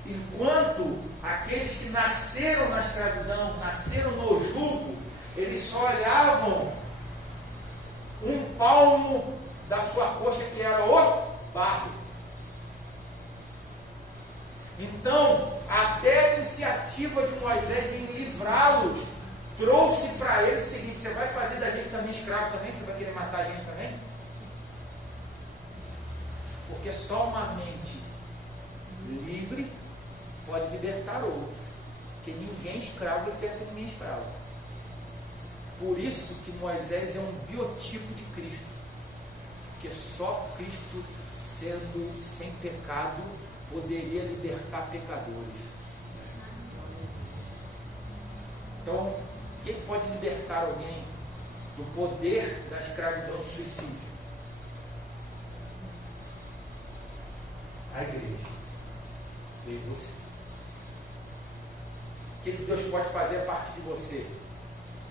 Enquanto aqueles que nasceram na escravidão, nasceram no jugo, eles só olhavam um palmo da sua coxa, que era o barro. Então, até a iniciativa de Moisés em livrá-los trouxe para ele o seguinte: você vai fazer da gente também escravo também? Você vai querer matar a gente também? Porque só uma mente livre pode libertar outros. Porque ninguém escravo ele quer ter ninguém escravo. Por isso que Moisés é um biotipo de Cristo. Porque só Cristo, sendo sem pecado, poderia libertar pecadores. Então, quem pode libertar alguém do poder da escravidão do suicídio? A igreja. Veio você. O que Deus pode fazer a partir de você?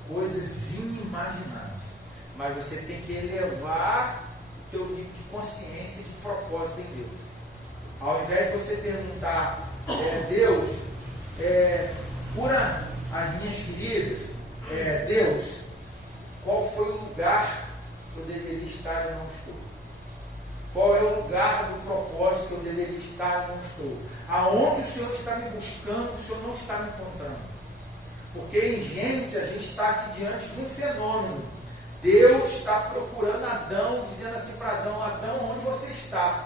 Coisas inimagináveis. Mas você tem que elevar o teu nível de consciência e de propósito em Deus. Ao invés de você perguntar, Deus, cura as minhas feridas, Deus, qual foi o lugar que eu deveria estar e não estou? Qual é o lugar do propósito que eu deveria estar e não estou? Aonde o Senhor está me buscando, o Senhor não está me encontrando? Porque em Gênesis a gente está aqui diante de um fenômeno. Deus está procurando Adão, dizendo assim para Adão: Adão, onde você está?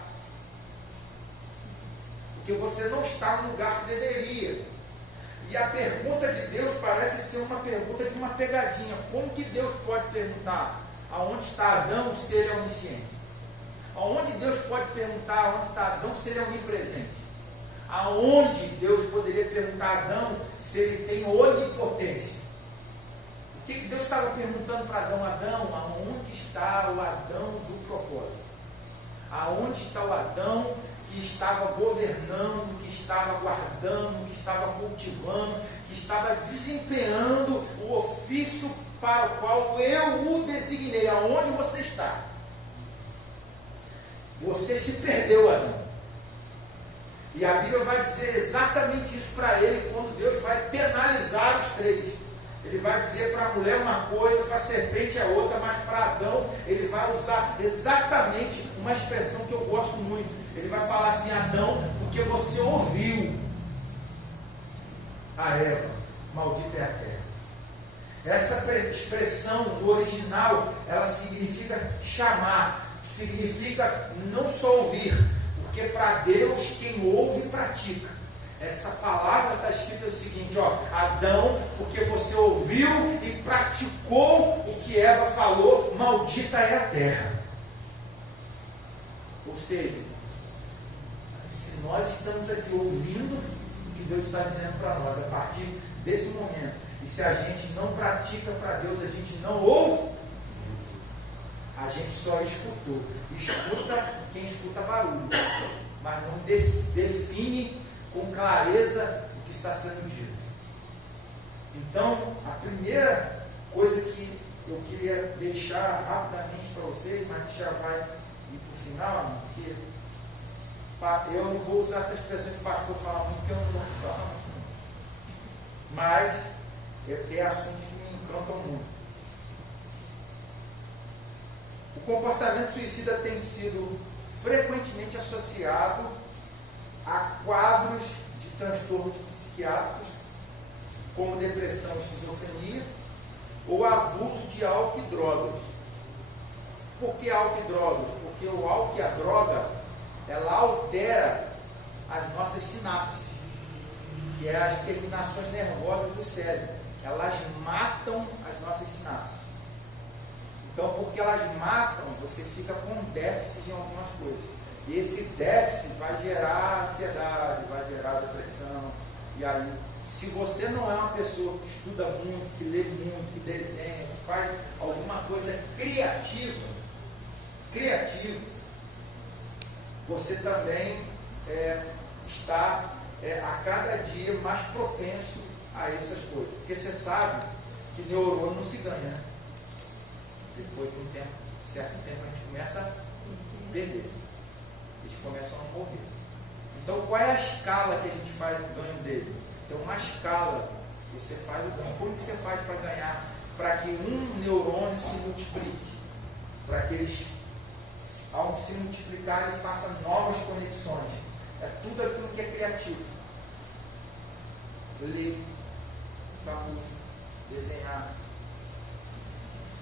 Porque você não está no lugar que deveria. E a pergunta de Deus parece ser uma pergunta de uma pegadinha. Como que Deus pode perguntar aonde está Adão se ele é onisciente? Aonde Deus pode perguntar aonde está Adão se ele é onipresente? Aonde Deus poderia perguntar a Adão se ele tem onipotência? O que Deus estava perguntando para Adão? Adão, aonde está o Adão do propósito? Aonde está o Adão que estava governando, que estava guardando, que estava cultivando, que estava desempenhando o ofício para o qual eu o designei? Aonde você está? Você se perdeu, Adão. E a Bíblia vai dizer exatamente isso para ele quando Deus vai penalizar os três. Ele vai dizer para a mulher uma coisa, para a serpente a outra, mas para Adão ele vai usar exatamente uma expressão que eu gosto muito. Ele vai falar assim: Adão, porque você ouviu a Eva, maldita é a terra. Essa expressão no original, ela significa chamar, significa não só ouvir, porque para Deus quem ouve pratica. Essa palavra está escrita o seguinte: Adão, porque você ouviu e praticou o que Eva falou, maldita é a terra. Ou seja, se nós estamos aqui ouvindo o que Deus está dizendo para nós a partir desse momento, e se a gente não pratica para Deus, a gente não ouve, a gente só escutou. Escuta quem escuta barulho, mas não define com clareza o que está sendo dito. Então, a primeira coisa que eu queria deixar rapidamente para vocês, mas a gente já vai ir para o final, porque eu não vou usar essa expressão que o pastor fala muito, porque eu não vou falar muito. Mas é assuntos que me encantam muito. O comportamento suicida tem sido frequentemente associado a quadros de transtornos psiquiátricos, como depressão e esquizofrenia, ou abuso de álcool e drogas. Por que álcool e drogas? Porque o álcool e a droga, ela altera as nossas sinapses, que é as terminações nervosas do cérebro. Elas matam as nossas sinapses. Então, porque elas matam, você fica com déficit em algumas coisas. E esse déficit vai gerar ansiedade, vai gerar depressão. E aí, se você não é uma pessoa que estuda muito, que lê muito, que desenha, que faz alguma coisa criativa, você também está a cada dia mais propenso a essas coisas. Porque você sabe que neurônio não se ganha, né? Depois de um tempo, certo tempo, a gente começa a perder. Eles começam a morrer. Então, qual é a escala que a gente faz o ganho dele? Tem uma escala que você faz o ganho. Como que você faz para ganhar? Para que um neurônio se multiplique. Para que eles ao se multiplicar, ele faça novas conexões. É tudo aquilo que é criativo. Ler, tocar música, desenhar.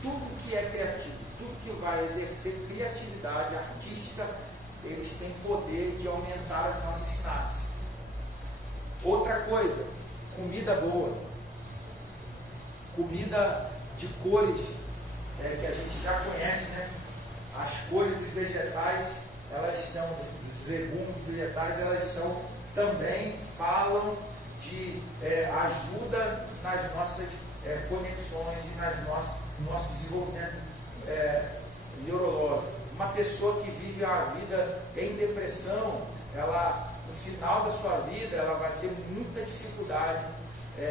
Tudo que é criativo, tudo que vai exercer criatividade artística, eles têm poder de aumentar as nossas sinapses. Outra coisa, comida boa. Comida de cores, que a gente já conhece, né? As cores dos vegetais, elas são, dos legumes vegetais, elas são, também falam de ajuda nas nossas conexões e no nosso desenvolvimento neurológico. Uma pessoa que vive a vida em depressão, ela, no final da sua vida, ela vai ter muita dificuldade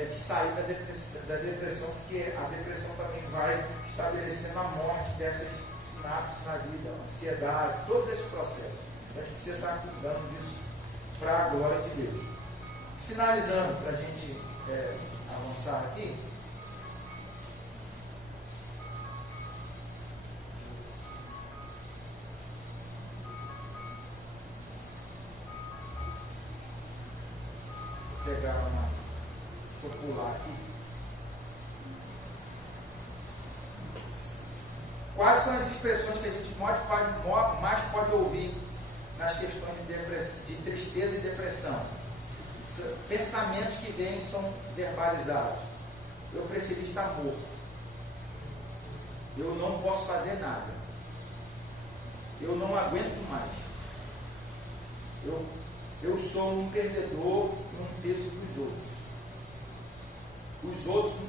de sair da depressão, porque a depressão também vai estabelecendo a morte dessas sinapses na vida, a ansiedade, todos esses processos. Então, a gente precisa estar cuidando disso para a glória de Deus. Finalizando, para a gente avançar aqui, vou pegar uma, deixa eu pular aqui. Quais são as expressões que a gente mais pode ouvir nas questões de tristeza e depressão? Pensamentos que vêm são verbalizados. Eu preferi estar morto. Eu não posso fazer nada. Eu não aguento mais. Eu sou um perdedor e um peso para os outros. Os outros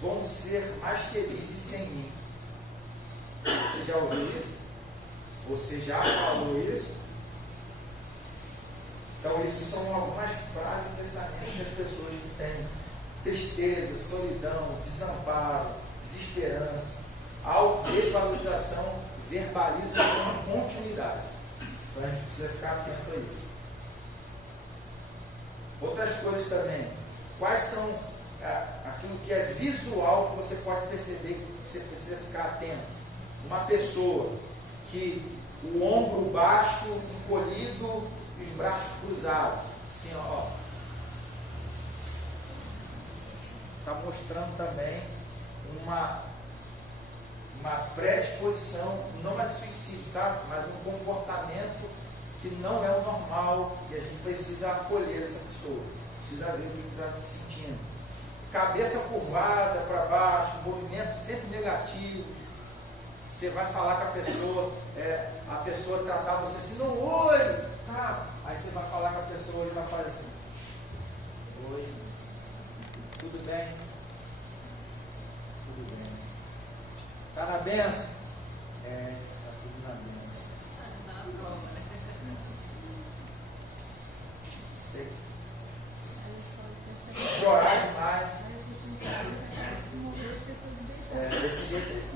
vão ser mais felizes sem mim. Você já ouviu isso? Você já falou isso? Então, isso são algumas frases e pensamentos que as pessoas que têm tristeza, solidão, desamparo, desesperança, desvalorização, verbalizam com continuidade. Então, a gente precisa ficar atento a isso. Outras coisas também. Quais são aquilo que é visual que você pode perceber, que você precisa ficar atento? Uma pessoa que o ombro baixo, encolhido e os braços cruzados. Assim, ó. Está mostrando também uma predisposição, não é de suicídio, tá? Mas um comportamento que não é o normal e a gente precisa acolher essa pessoa. Precisa ver o que está sentindo. Cabeça curvada para baixo, movimentos sempre negativos. Você vai falar com a pessoa tratar você assim, não, oi, tá? Aí você vai falar com a pessoa e vai falar assim, oi, tudo bem? Tudo bem. Tá na benção? Tá tudo na benção. Sei. Chorar demais. Desse jeito aí.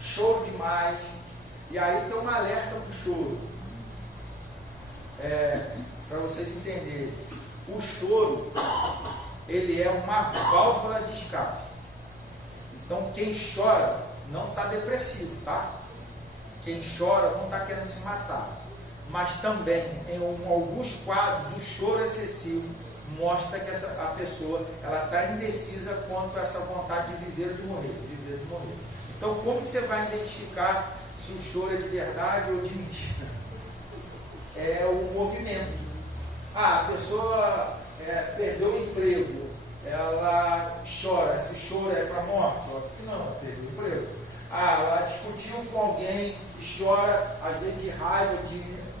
Choro demais. E aí tem um alerta para o choro. Para vocês entenderem. O choro, ele é uma válvula de escape. Então quem chora não está depressivo, tá? Quem chora não está querendo se matar. Mas também, em alguns quadros, o choro excessivo mostra que a pessoa está indecisa quanto a essa vontade de viver ou de morrer. Então, como que você vai identificar se o choro é de verdade ou de mentira? É o movimento. A pessoa perdeu o emprego, ela chora. Esse choro é para a morte? Óbvio que não, ela perdeu o emprego. Ela discutiu com alguém e chora, às vezes de raiva,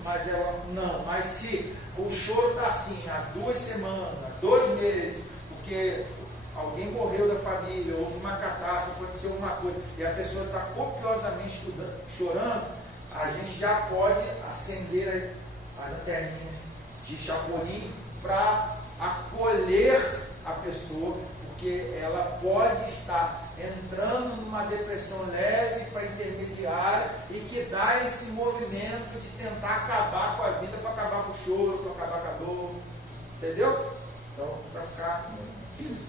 mas ela não. Mas se o choro está assim, há 2 semanas, 2 meses, porque alguém morreu da família, houve uma catástrofe, aconteceu alguma coisa, e a pessoa está copiosamente chorando, a gente já pode acender as lanterninhas de Chapolin para acolher a pessoa, porque ela pode estar entrando numa depressão leve para intermediária e que dá esse movimento de tentar acabar com a vida, para acabar com o choro, para acabar com a dor. Entendeu? Então, para ficar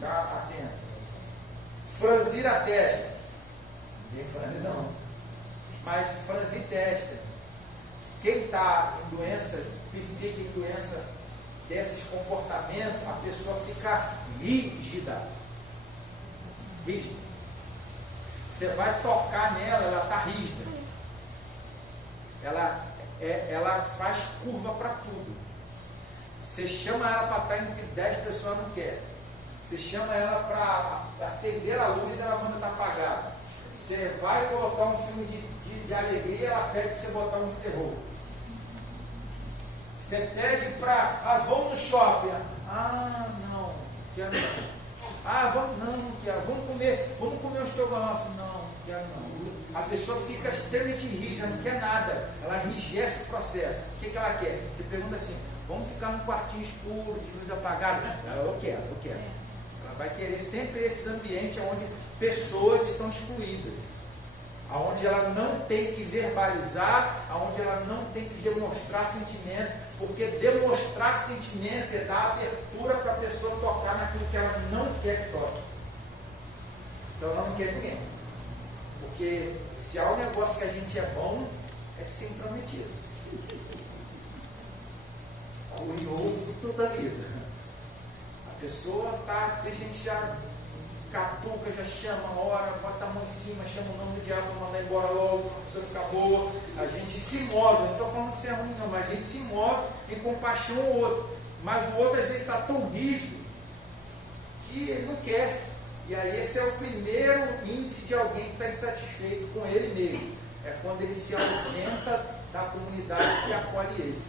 atento. Franzir a testa. Ninguém franze não. Mas franzir testa. Quem está em doença psíquica, em doença desses comportamentos, a pessoa fica rígida. Rígida. Você vai tocar nela, ela está rígida. Ela faz curva para tudo. Você chama ela para estar entre 10 pessoas, não quer. Você chama ela para acender a luz, ela manda estar apagada. Você vai colocar um filme de alegria, ela pede para você botar um de terror. Você pede para, vamos no shopping. Não, quero não. Não quero. Vamos comer um estrogonofe. Não quero não. A pessoa fica extremamente rígida, não quer nada. Ela enrijece o processo. O que ela quer? Você pergunta assim, vamos ficar num quartinho escuro, de luz apagada? Eu quero. Ela vai querer sempre esse ambiente onde pessoas estão excluídas. Onde ela não tem que verbalizar, onde ela não tem que demonstrar sentimento, porque demonstrar sentimento é dar abertura para a pessoa tocar naquilo que ela não quer que toque. Então ela não quer ninguém. Porque se há um negócio que a gente é bom, é de ser intrometido. Curioso toda a vida. A pessoa está, a gente já catuca, já chama, ora, bota a mão em cima, chama o nome do diabo para mandar embora logo, para a pessoa ficar boa. A gente se move, não estou falando que isso é ruim não, mas a gente se move em compaixão ao outro. Mas o outro às vezes está tão rígido que ele não quer. E aí esse é o primeiro índice de alguém que está insatisfeito com ele mesmo. É quando ele se ausenta da comunidade que acolhe ele,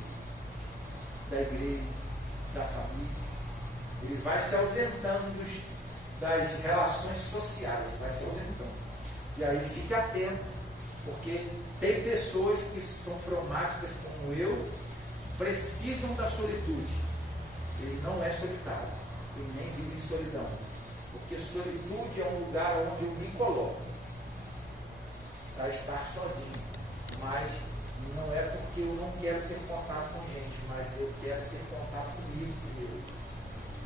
da igreja, da família. Ele vai se ausentando das relações sociais, vai se ausentando. E aí fique atento, porque tem pessoas que são traumáticas como eu, que precisam da solitude. Ele não é solitário, ele nem vive em solidão. Porque solitude é um lugar onde eu me coloco para estar sozinho. Mas não é porque eu não quero ter contato com gente, mas eu quero ter contato comigo primeiro.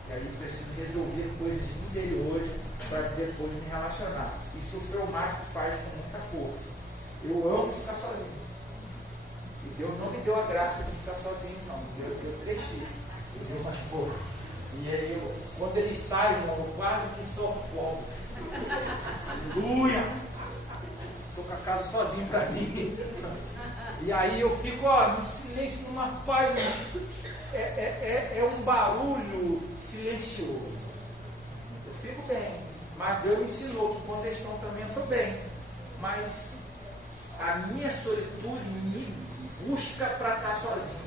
E aí eu preciso resolver coisas interiores para depois me relacionar. Isso o traumático faz com muita força. Eu amo ficar sozinho. E Deus não me deu a graça de ficar sozinho, não. Deus deu 3 filhos. Eu dei umas poucas. E aí, quando eles saem, eu quase que solto fogo. Aleluia! Estou com a casa sozinho para mim. E aí eu fico, no silêncio, numa paz. É um barulho silencioso. Eu fico bem. Mas Deus me ensinou que quando eles estão também eu estou bem. Mas a minha solitude me busca para estar sozinho.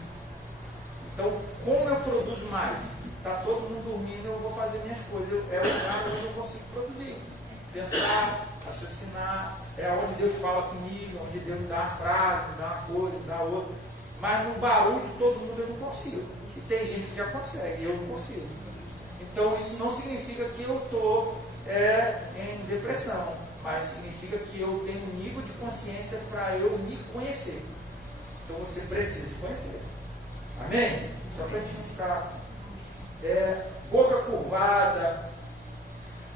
Então, como eu produzo mais? Está todo mundo dormindo, eu vou fazer minhas coisas. É o lugar onde eu consigo produzir. Pensar, raciocinar. É onde Deus fala comigo, onde Deus me dá uma frase, me dá uma coisa, me dá outra. Mas no barulho de todo mundo eu não consigo. E tem gente que já consegue, eu não consigo. Então isso não significa que eu estou em depressão, mas significa que eu tenho um nível de consciência para eu me conhecer. Então você precisa se conhecer. Amém? Só para a gente não ficar boca curvada,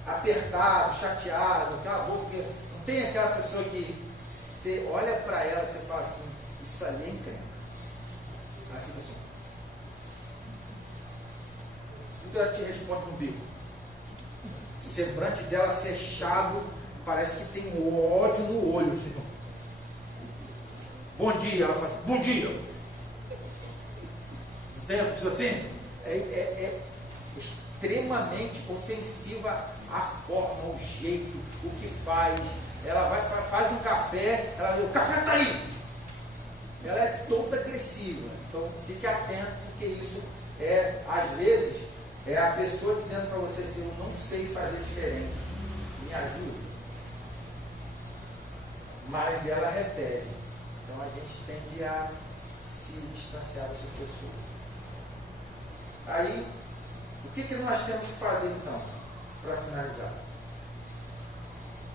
apertado, chateado, aquela boca que não tem aquela pessoa que você olha para ela e você fala assim, isso ali é incrível. Aí fica assim. Tudo ela te responde no bico. O semblante dela fechado, parece que tem ódio no olho. Assim. Bom dia, ela faz, bom dia. Não tem uma pessoa assim? É extremamente ofensiva a forma, o jeito, o que faz. Ela faz um café, ela diz, o café está aí. Ela é toda agressiva. Então fique atento, porque isso às vezes, a pessoa dizendo para você assim, eu não sei fazer diferente. Me ajuda. Mas ela repete. Então a gente tende a se distanciar dessa pessoa. Aí, o que nós temos que fazer então, para finalizar?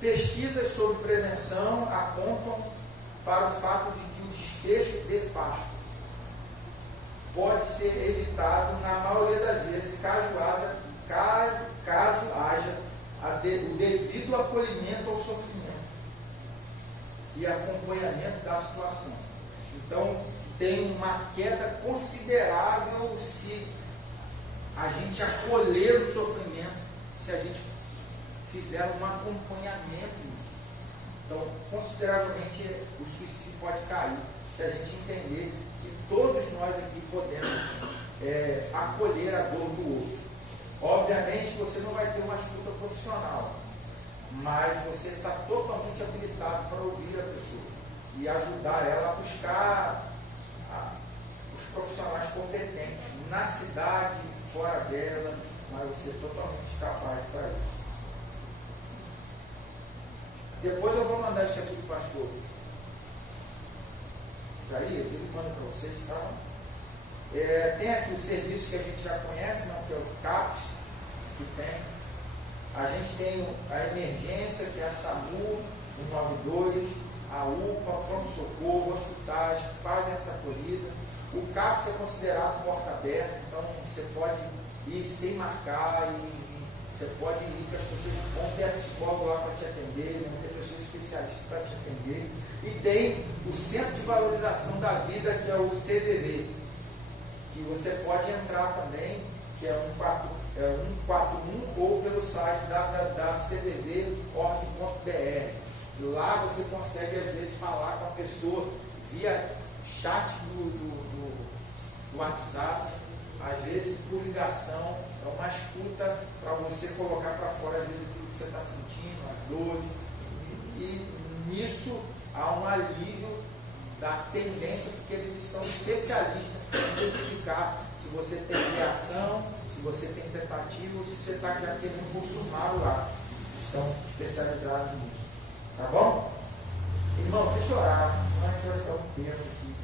Pesquisas sobre prevenção apontam para o fato de que o desfecho nefasto pode ser evitado na maioria das vezes, caso haja o devido acolhimento ao sofrimento. e acompanhamento da situação. Então, tem uma queda considerável se a gente acolher o sofrimento, se a gente fizer um acompanhamento nisso. Então, consideravelmente, o suicídio pode cair, se a gente entender que todos nós aqui podemos acolher a dor do outro. Obviamente, você não vai ter uma escuta profissional, mas você está totalmente habilitado para ouvir a pessoa e ajudar ela a buscar os profissionais competentes na cidade, fora dela, mas você é totalmente capaz para isso. Depois eu vou mandar isso aqui para o pastor Isaías, ele manda para vocês, tá? Tem aqui o serviço que a gente já conhece, não, que é o CAPS, que tem. A gente tem a emergência, que é a SAMU, 192, a UPA, pronto-socorro, hospitais que fazem essa acolhida. O CAPS é considerado porta aberta, então você pode ir sem marcar e você pode ir que as pessoas vão ter psicólogo lá para te atender, vão ter pessoas especialistas para te atender. E tem o Centro de Valorização da Vida, que é o CVV, que você pode entrar também, que é 141, ou pelo site www.cvv.org.br. Lá você consegue, às vezes, falar com a pessoa via chat do WhatsApp, às vezes por ligação, é uma escuta para você colocar para fora, às vezes, aquilo que você está sentindo, as dores. E nisso há um alívio da tendência, porque eles são especialistas em identificar se você tem reação, se você tem tentativa ou se você está já querendo consumar o ato. São especializados nisso. Tá bom? Irmão, deixa eu orar, senão a gente vai ficar um tempo aqui.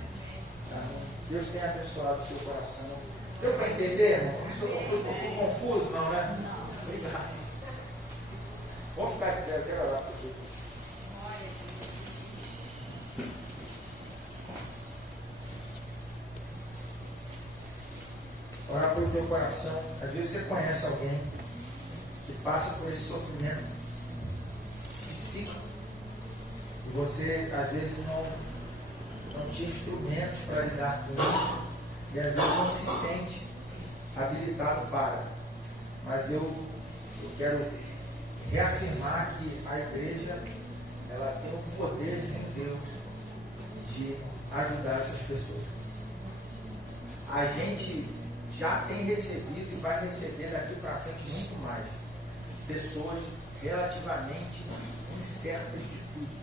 Tá? Deus tenha abençoado o seu coração. Deu para entender, irmão? Eu fui confuso, não, né? Não. Obrigado. Vamos ficar aqui, eu quero orar para você. Orar pelo teu coração. Às vezes você conhece alguém que passa por esse sofrimento psíquico e você, às vezes, não tinha instrumentos para lidar com isso e às vezes não se sente habilitado para. Mas eu quero reafirmar que a igreja ela tem o poder de Deus de ajudar essas pessoas. A gente já tem recebido e vai receber daqui para frente muito mais pessoas relativamente incertas de tudo.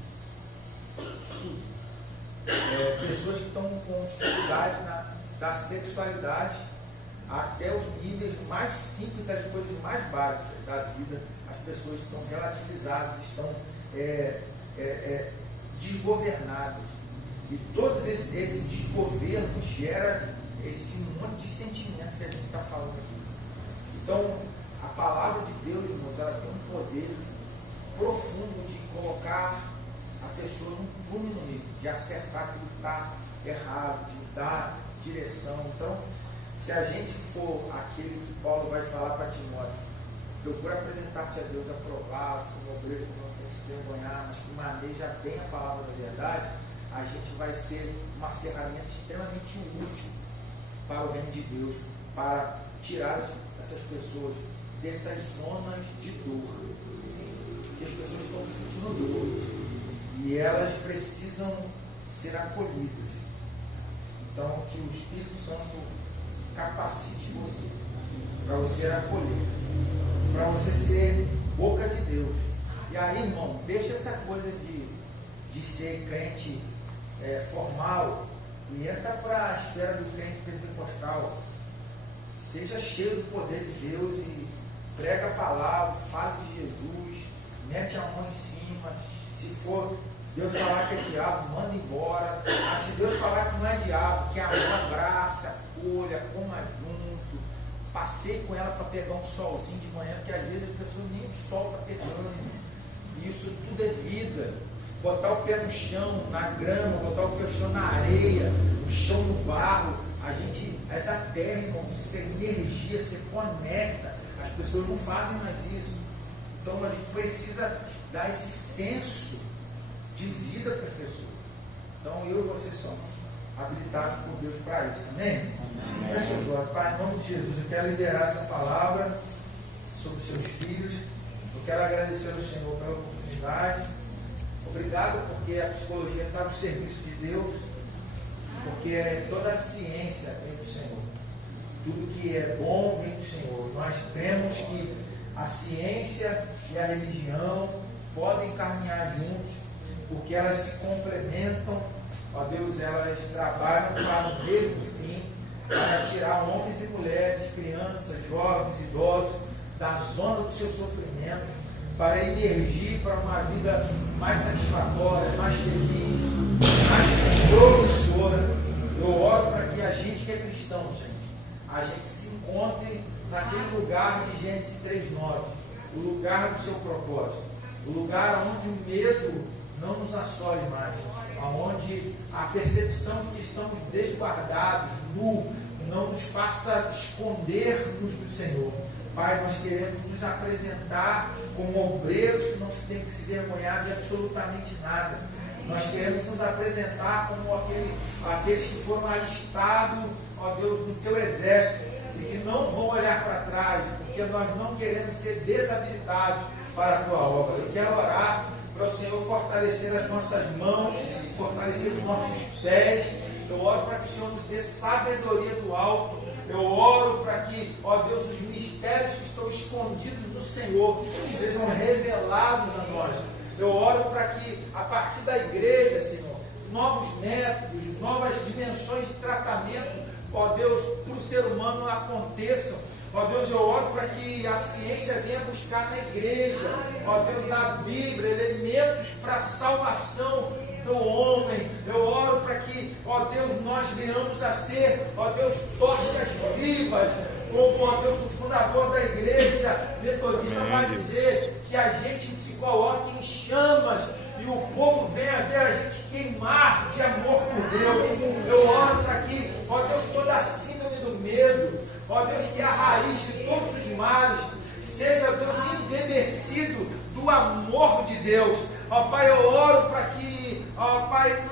Pessoas que estão com dificuldade da sexualidade até os níveis mais simples das coisas mais básicas da vida. As pessoas estão relativizadas, estão desgovernadas. E todo esse desgoverno gera esse monte de sentimento que a gente está falando aqui. Então, a palavra de Deus, irmãos, ela tem um poder profundo de colocar a pessoa num nível, de acertar aquilo que está errado, de dar direção. Então, se a gente for aquele que Paulo vai falar para Timóteo, procura apresentar-te a Deus aprovado, como obreiro que não tem que se envergonhar, mas que maneja bem a palavra da verdade, a gente vai ser uma ferramenta extremamente útil para o reino de Deus, para tirar essas pessoas dessas zonas de dor. Porque as pessoas estão sentindo dor e elas precisam ser acolhidas. Então, que o Espírito Santo capacite você, para você acolher, para você ser boca de Deus. E aí, irmão, deixa essa coisa de ser crente formal e entra para a esfera do crente pentecostal. Seja cheio do poder de Deus e prega a palavra, fale de Jesus, mete a mão em cima. Se for Deus falar que é diabo, manda embora. Mas se Deus falar que não é diabo, que abraça, acolha, coma junto, passeie com ela para pegar um solzinho de manhã, porque às vezes as pessoas nem o sol está pegando. E isso tudo é vida. Botar o pé no chão, na grama, botar o pé no chão na areia, o chão no barro. A gente é da terra, irmão. Você energia, você conecta. As pessoas não fazem mais isso. Então a gente precisa dar esse senso de vida para as pessoas. Então eu e você somos habilitados por Deus para isso. Amém? Feche os olhos. Pai, em nome de Jesus, eu quero liberar essa palavra sobre os seus filhos. Eu quero agradecer ao Senhor pela oportunidade. Obrigado porque a psicologia está no serviço de Deus, porque toda a ciência vem do Senhor. Tudo que é bom vem do Senhor. Nós cremos que a ciência e a religião podem caminhar juntos, porque elas se complementam. Ó Deus, elas trabalham para o mesmo fim, para tirar homens e mulheres, crianças, jovens, idosos, da zona do seu sofrimento, para emergir para uma vida mais satisfatória, mais feliz, mais promissora. Eu oro para que a gente que é cristão, Senhor, a gente se encontre naquele lugar de Gênesis 3:9, o lugar do seu propósito, o lugar onde o medo não nos assole mais, onde a percepção de que estamos desguardados, nu, não nos faça esconder-nos do Senhor. Pai, nós queremos nos apresentar como obreiros que não se tem que se vergonhar de absolutamente nada. Nós queremos nos apresentar como aqueles que foram alistados, ó Deus, no teu exército, e que não vão olhar para trás, porque nós não queremos ser desabilitados para a tua obra. Eu quero orar para o Senhor fortalecer as nossas mãos, fortalecer os nossos pés. Eu oro para que o Senhor nos dê sabedoria do alto. Eu oro para que, ó Deus, os mistérios que estão escondidos no Senhor sejam revelados a nós. Eu oro para que, a partir da igreja, Senhor, novos métodos, novas dimensões de tratamento, ó Deus, para o ser humano aconteçam. Ó Deus, eu oro para que a ciência venha buscar na igreja, ó Deus, na Bíblia, elementos para a salvação do homem. Eu oro para que, ó Deus, nós venhamos a ser, ó Deus, tochas vivas, como, ó Deus, o fundador da igreja metodista vai dizer, que a gente se coloque em chamas e o povo venha ver a gente queimar de amor por Deus. Eu oro para que, ó Deus, toda a síndrome do medo, ó Deus, que a raiz de todos os males seja, Deus, embebecido do amor de Deus. Ó Pai, eu oro para que, ó Pai,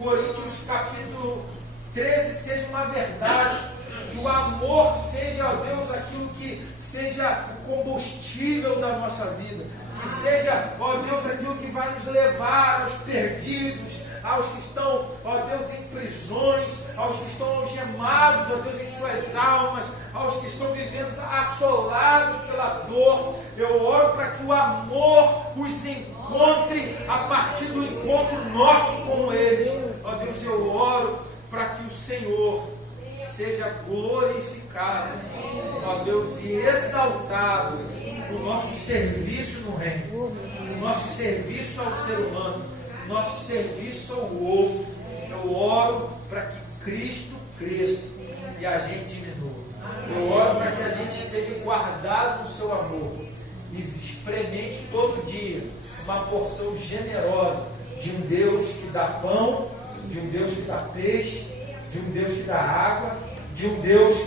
Coríntios capítulo 13 seja uma verdade, que o amor seja, ó Deus, aquilo que seja o combustível da nossa vida, que seja, ó Deus, aquilo que vai nos levar aos perdidos, aos que estão, ó Deus, em prisões, aos que estão algemados, ó Deus, em suas almas, aos que estão vivendo assolados pela dor. Eu oro para que o amor os encontre a partir do encontro nosso com eles. Ó Deus, eu oro para que o Senhor seja glorificado, ó Deus, e exaltado no nosso serviço no reino, no nosso serviço ao ser humano, no nosso serviço ao outro. Eu oro para que Cristo cresça e a gente diminua. Eu oro para que a gente esteja guardado no seu amor e experimente todo dia uma porção generosa de um Deus que dá pão, de um Deus que dá peixe, de um Deus que dá água, de um Deus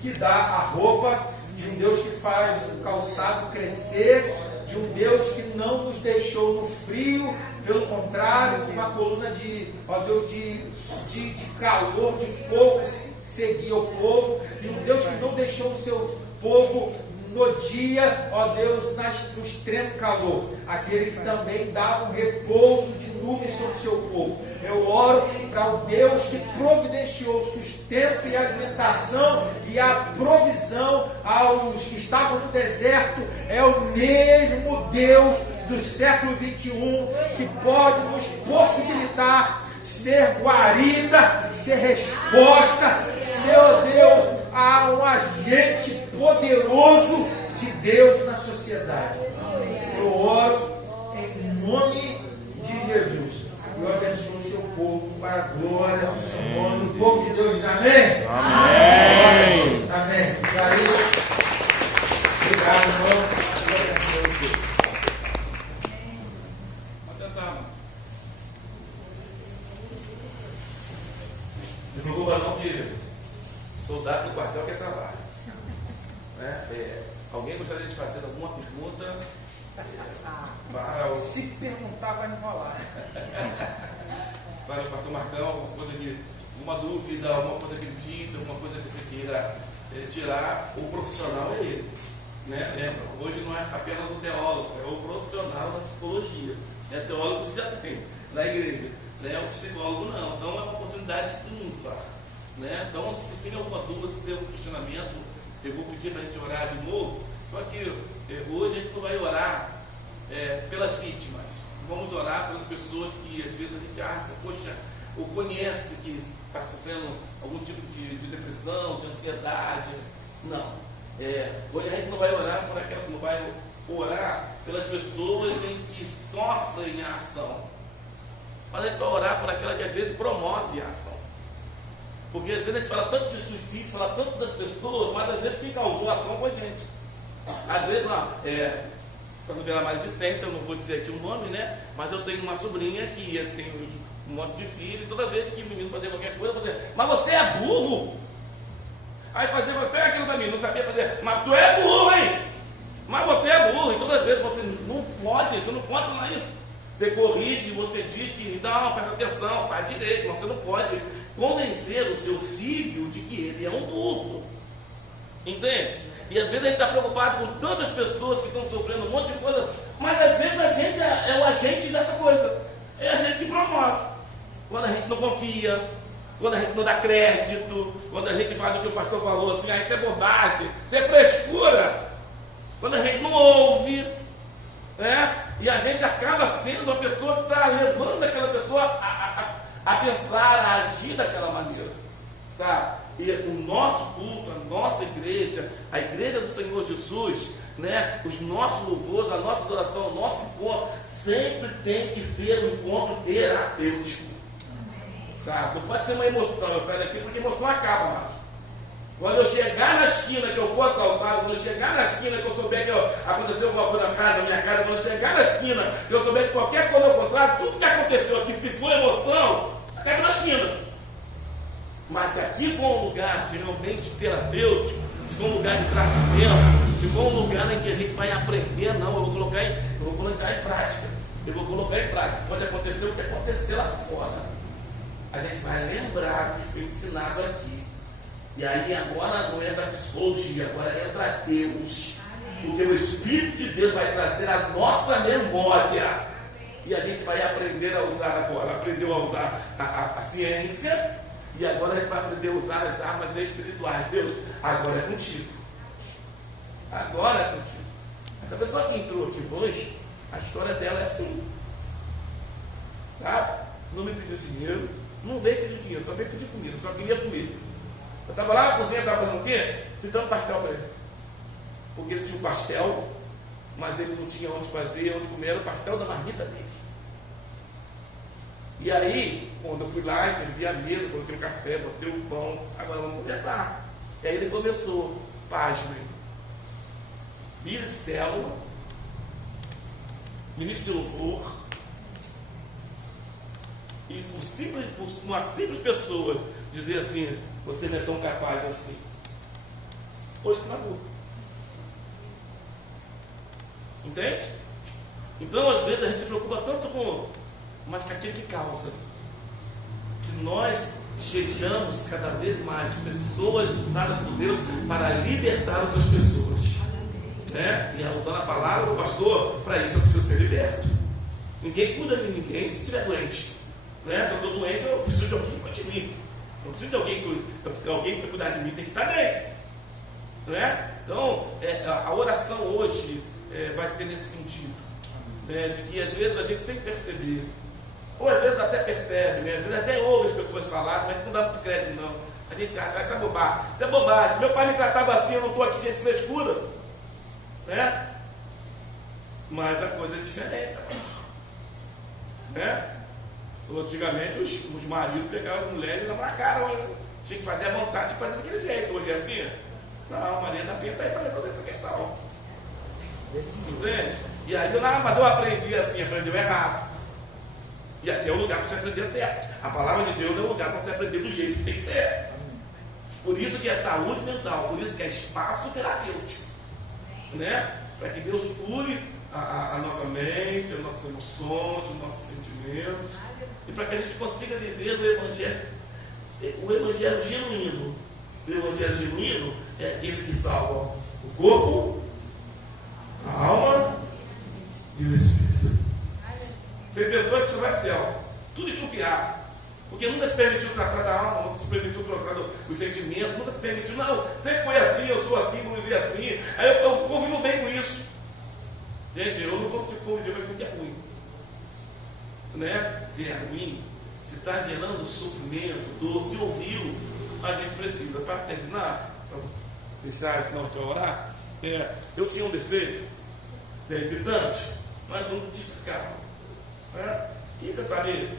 que dá a roupa, de um Deus que faz o calçado crescer, de um Deus que não nos deixou no frio, pelo contrário, uma coluna de, ó Deus, de calor, de fogo seguia o povo, e um Deus que não deixou o seu povo no dia, ó Deus, no extremo calor, aquele que também dava um repouso de nuvens sobre o seu povo. Eu oro para o Deus que providenciou o sustento e a alimentação e a provisão aos que estavam no deserto. É o mesmo Deus do século 21 que pode nos possibilitar ser guarida, ser resposta, ser, ó Deus, a um agente poderoso de Deus na sociedade. Eu oro em nome de Jesus. Eu abençoo o seu povo para a glória do seu nome. O povo de Deus, amém? Amém. Amém. E aí, obrigado, irmão. Eu abençoo você. Vamos tentar, mano. Não preocupa não que soldado do quartel quer trabalho. Alguém gostaria de fazer alguma pergunta? Para o, Se perguntar, vai enrolar. para o pastor Marcão, alguma dúvida, alguma coisa que ele disse, alguma coisa que você queira tirar, o profissional é ele. Né? Lembra, hoje não é apenas o teólogo, é o profissional da psicologia. É teólogo você já tem na igreja, né? O psicólogo não. Então é uma oportunidade ímpar. Né? Então, se tem alguma dúvida, se tem algum questionamento, eu vou pedir para a gente orar de novo. Só que hoje a gente não vai orar pelas vítimas. Vamos orar pelas pessoas que às vezes a gente acha, poxa, ou conhece que está sofrendo algum tipo de depressão, de ansiedade. Não. Hoje a gente não vai orar por aquela, não vai orar pelas pessoas em que sofrem a ação. Mas a gente vai orar por aquela que às vezes promove a ação. Porque às vezes a gente fala tanto de suicídio, fala tanto das pessoas, mas às vezes quem causou a ação foi a gente. Às vezes, para não virar maledicência, eu não vou dizer aqui o nome, né? Mas eu tenho uma sobrinha que tem um monte de filho, e toda vez que o menino fazia qualquer coisa, eu fazia, mas você é burro! Aí fazia, pega aquilo para mim, não sabia fazer, mas tu é burro, hein? Mas você é burro, e todas as vezes você não pode falar isso. Você corrige, você diz que não, presta atenção, faz direito, mas você não pode convencer o seu filho de que ele é um burro. Entende? E às vezes a gente está preocupado com tantas pessoas que estão sofrendo um monte de coisa, mas às vezes a gente é o agente dessa coisa. É a gente que promove. Quando a gente não confia, quando a gente não dá crédito, quando a gente faz o que o pastor falou assim, isso é bobagem, isso é frescura. Quando a gente não ouve, né? E a gente acaba sendo a pessoa que está levando aquela pessoa a pensar, a agir daquela maneira, sabe? E o nosso culto, a nossa igreja, a igreja do Senhor Jesus, né? Os nossos louvores, a nossa adoração, o nosso encontro, sempre tem que ser um encontro terapêutico, sabe? Não pode ser uma emoção, eu saio daqui porque a emoção acaba mais. Quando eu chegar na esquina que eu for assaltado, quando eu chegar na esquina que eu souber que aconteceu alguma coisa na minha cara, quando eu chegar na esquina que eu souber de qualquer coisa ao contrário, tudo que aconteceu aqui, se for emoção, acaba na esquina. Mas se aqui for um lugar de realmente terapêutico, se for um lugar de tratamento, se for um lugar em que a gente vai aprender, não, eu vou colocar em prática. Eu vou colocar em prática. Pode acontecer o que acontecer lá fora. A gente vai lembrar que foi ensinado aqui. E aí agora não entra a psicologia, agora entra Deus. Porque o Espírito de Deus vai trazer a nossa memória. E a gente vai aprender a usar agora. Aprendeu a usar a ciência. E agora a gente vai aprender a usar as armas espirituais. Deus, agora é contigo. Agora é contigo. Essa pessoa que entrou aqui hoje, a história dela é assim. Tá? Não me pediu dinheiro, não veio pedir dinheiro, só veio pedir comida, só queria comer. Eu estava lá na cozinha, estava fazendo o quê? Fritando pastel para ele. Porque ele tinha um pastel, mas ele não tinha onde fazer, onde comer, era o pastel da marmita dele. E aí, quando eu fui lá, servi a mesa, coloquei o café, botei o pão, agora vamos conversar. E aí ele começou, pasme, líder de célula, ministro de louvor, e por uma simples pessoa dizer assim, você não é tão capaz assim. Hoje acabou. Entende? Então, às vezes, a gente se preocupa tanto com aquele que causa. Que nós sejamos cada vez mais pessoas usadas por Deus para libertar outras pessoas. Né? E usando a palavra do pastor, para isso eu preciso ser liberto. Ninguém cuida de ninguém se estiver doente. Né? Se eu estou doente, eu preciso de alguém que cuide de mim. Eu preciso de alguém para cuidar de mim, tem que estar bem. Né? Então, a oração hoje vai ser nesse sentido. Né? De que às vezes a gente sem perceber, ou às vezes até percebe, né? Às vezes até ouve as pessoas falarem, mas não dá muito crédito não. A gente acha, isso é bobagem. Isso é bobagem. Meu pai me tratava assim, eu não estou aqui cheio de frescura. Né? Mas a coisa é diferente. Né? Antigamente os maridos pegavam as mulheres e namoravam, tinha que fazer a vontade de fazer daquele jeito. Hoje é assim? Não, Maria da Penha está aí para resolver essa questão. Entende? E aí mas eu aprendi assim, aprendeu errado. E aqui é o lugar para você aprender certo. A palavra de Deus é o lugar para você aprender do jeito que tem que ser. Por isso que é saúde mental, por isso que é espaço terapêutico. Né? Para que Deus cure a nossa mente, as nossas emoções, os nossos sentimentos, e para que a gente consiga viver o Evangelho genuíno. O Evangelho genuíno é aquele que salva o corpo, a alma e o espírito. Tem pessoas que você vai para o céu, tudo estrupiado, porque nunca se permitiu tratar da alma, nunca se permitiu tratar do sentimento, nunca se permitiu, não, sempre foi assim, eu sou assim, vou viver assim, aí eu convivo bem com isso. Gente, eu não consigo conviver com o que é ruim. Né? Se é ruim, se está gerando sofrimento, dor, se ouviu, a gente precisa. Para terminar, para deixar esse final de orar, eu tinha um defeito, de tantos, mas um destacado. Né? E você sabe,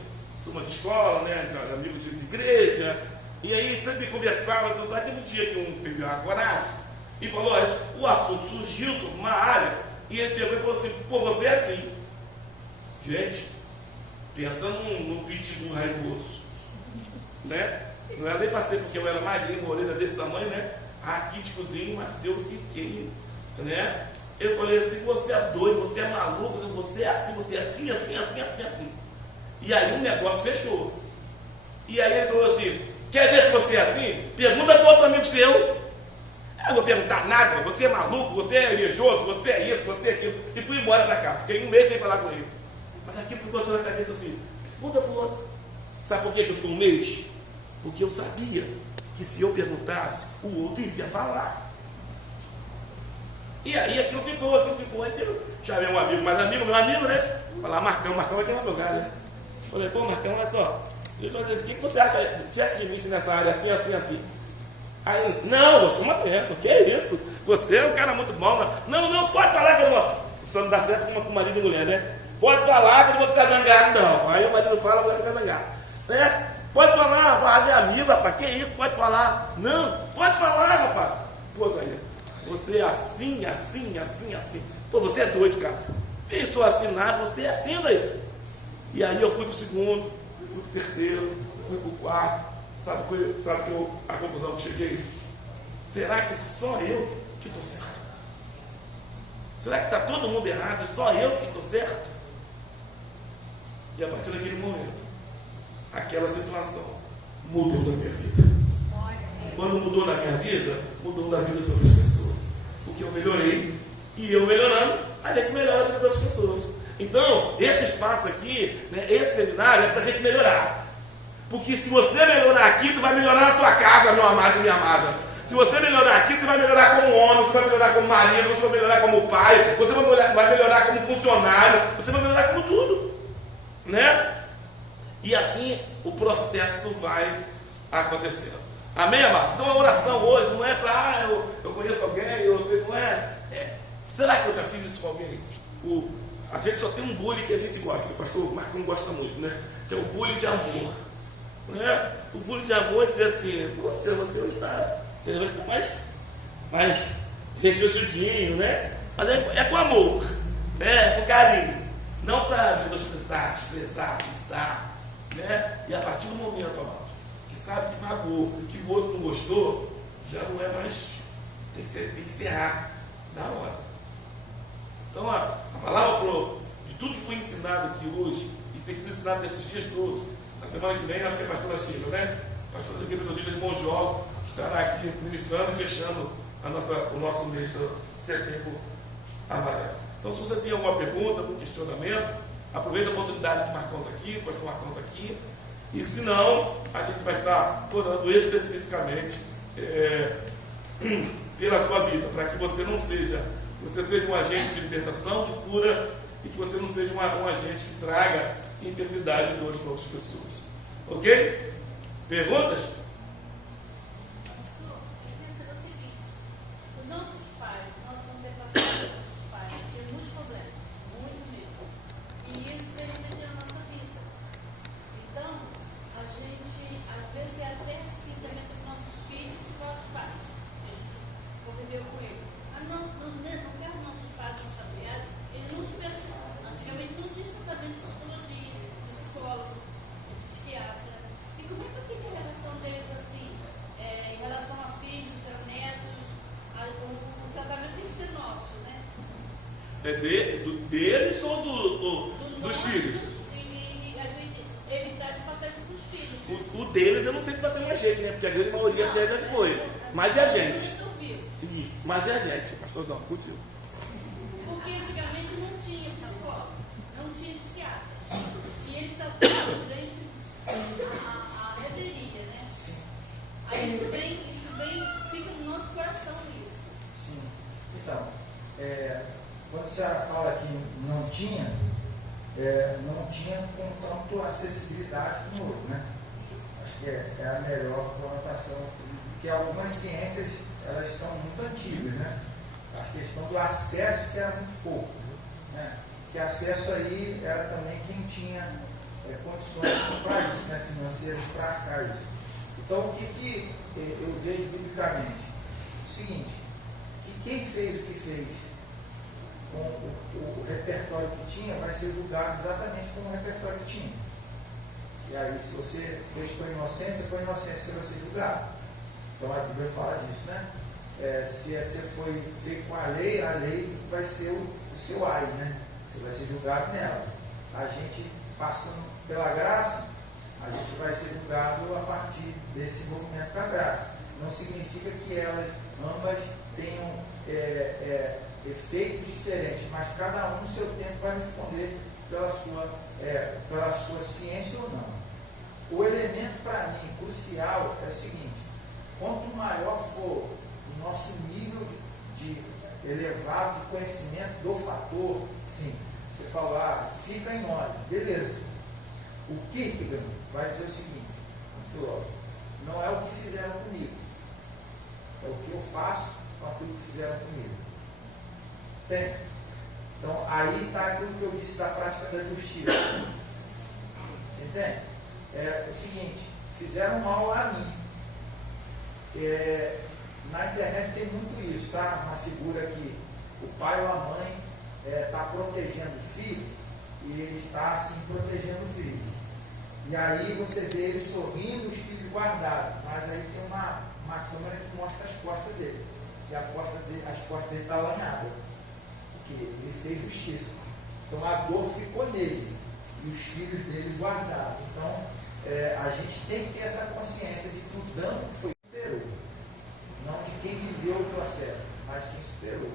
turma de escola, né, amigos de igreja, e aí sempre conversava, teve um dia que um teve uma coragem e falou: o assunto surgiu sobre uma área, e ele pegou e falou assim: pô, você é assim. Gente, pensa num pitbull raivoso, né? Não era nem para ser porque eu era magrinho, morena desse tamanho, né? Raquíticozinho, mas eu fiquei, né? Eu falei assim: você é doido, você é maluco, você é assim, assim. E aí o negócio fechou. E aí ele falou assim: quer ver se você é assim? Pergunta para outro amigo seu. Eu não vou perguntar nada, você é maluco, você é religioso, você é isso, você é aquilo. E fui embora para casa, fiquei um mês sem falar com ele. Mas aquilo ficou só na cabeça assim: pergunta para o outro. Sabe por que eu fiquei um mês? Porque eu sabia que se eu perguntasse, o outro iria falar. E aí aquilo ficou. Aí eu chamei um amigo, mais amigo, meu amigo, né? Falar: Marcão vai ter um lugar, né? Falei: pô, Marcão, olha só. Eu falei: o que você acha? Você acha de mim nessa área assim? Aí ele: não, eu sou uma bênção, que é isso? Você é um cara muito bom. Não, pode falar que eu não vou. Só não dá certo com marido e mulher, né? Pode falar que eu não vou ficar zangado, não. Aí o marido fala, a mulher fica zangada. Né? Pode falar, rapaz, é amigo, rapaz, que isso? Pode falar. Não, pode falar, rapaz. Pô, Zé, você é assim. Pô, você é doido, cara. Eu sou assinado, você é assim, daí. E aí eu fui pro segundo, fui pro terceiro, fui pro quarto. Sabe a conclusão que cheguei? Será que só eu que estou certo? Será que está todo mundo errado e só eu que estou certo? E a partir daquele momento, aquela situação mudou na minha vida. Quando mudou na minha vida, mudou na vida de outras pessoas. Porque eu melhorei, e eu melhorando, a gente melhora a vida de outras pessoas. Então, esse espaço aqui, né, esse seminário é para a gente melhorar. Porque se você melhorar aqui, tu vai melhorar na tua casa, meu amado e minha amada. Se você melhorar aqui, você vai melhorar como homem, você vai melhorar como marido, você vai melhorar como pai, você vai melhorar como funcionário, você vai melhorar como tudo. Né? E assim o processo vai acontecendo. Amém, amados? Então a oração hoje não é para, eu conheço alguém, não é. Será que eu já fiz isso com alguém? A gente só tem um bullying que a gente gosta, que o pastor Marcão gosta muito, né? Que é o bullying de amor. Né? O bullying de amor é dizer assim: você hoje está mais rechonchudinho, né? Mas é com amor, né? Com carinho. Não para desprezar, pensar, né? E a partir do momento, amado, que sabe que magoou, que o outro não gostou, já não é mais, tem que encerrar na hora. Então a palavra de tudo que foi ensinado aqui hoje, e tem sido ensinado nesses dias todos, na semana que vem nós temos a pastora Silva, né? Pastora da Igreja Metodista de Monjol, que estará aqui ministrando e fechando o nosso mês de setembro amarelo. Então, se você tem alguma pergunta, algum questionamento, aproveita a oportunidade que o Marcão está aqui, pode falar Marcão está aqui. E se não, a gente vai estar orando especificamente pela sua vida, para que você seja um agente de libertação, de cura, e que você não seja um agente que traga enfermidade e dores para outras pessoas. Ok? Perguntas? Psicólogo, psiquiatra. E como é que fica a relação dele Deles ou dos filhos? E a gente evitar de passar isso para os filhos. O deles eu não sei se vai ter mais jeito, né? Porque a grande maioria deles já foi. Mas e a gente? Isso, mas e a gente? Pastor Dom, contigo. Porque antigamente não tinha psicólogo, não tinha psiquiatra. E eles estavam com gente a reveria, né? Sim. Aí isso vem, fica no nosso coração isso. Sim. Então, quando a senhora fala que não tinha com tanto acessibilidade como outro, né? Acho que é a melhor conotação, porque algumas ciências, elas são muito antigas, né? A questão do acesso que era muito pouco, né? Que acesso aí era também quem tinha condições para isso, né? Financeiras para arcar isso. Então, o que eu vejo biblicamente? O seguinte, que quem fez o que fez com o repertório que tinha, vai ser julgado exatamente como o repertório que tinha. E aí, se você fez com inocência você vai ser julgado. Então, a Bíblia fala disso, né? Se você foi feito com a lei vai ser o seu ai, né? Você vai ser julgado nela. A gente, passando pela graça, a gente vai ser julgado a partir desse movimento da graça. Não significa que elas ambas tenham efeitos diferentes, mas cada um no seu tempo vai responder pela sua ciência ou não. O elemento para mim crucial é o seguinte: quanto maior for o nosso nível de elevado de conhecimento do fator, sim, você falar, fica em ordem, beleza. O Kierkegaard vai dizer o seguinte, um filósofo: não é o que fizeram comigo, é o que eu faço com aquilo que fizeram comigo. Tem. Então, aí está aquilo que eu disse da prática da justiça. Você entende? É o seguinte, fizeram mal a mim. Na internet tem muito isso, tá? Uma figura que o pai ou a mãe está protegendo o filho e ele está assim protegendo o filho. E aí você vê ele sorrindo, os filhos guardados, mas aí tem uma câmera que mostra as costas dele. E as costas dele estão alanhadas. Porque ele fez justiça. Então a dor ficou nele. E os filhos dele guardados. Então a gente tem que ter essa consciência de que o dano foi superou. Não de quem viveu o processo, mas quem superou.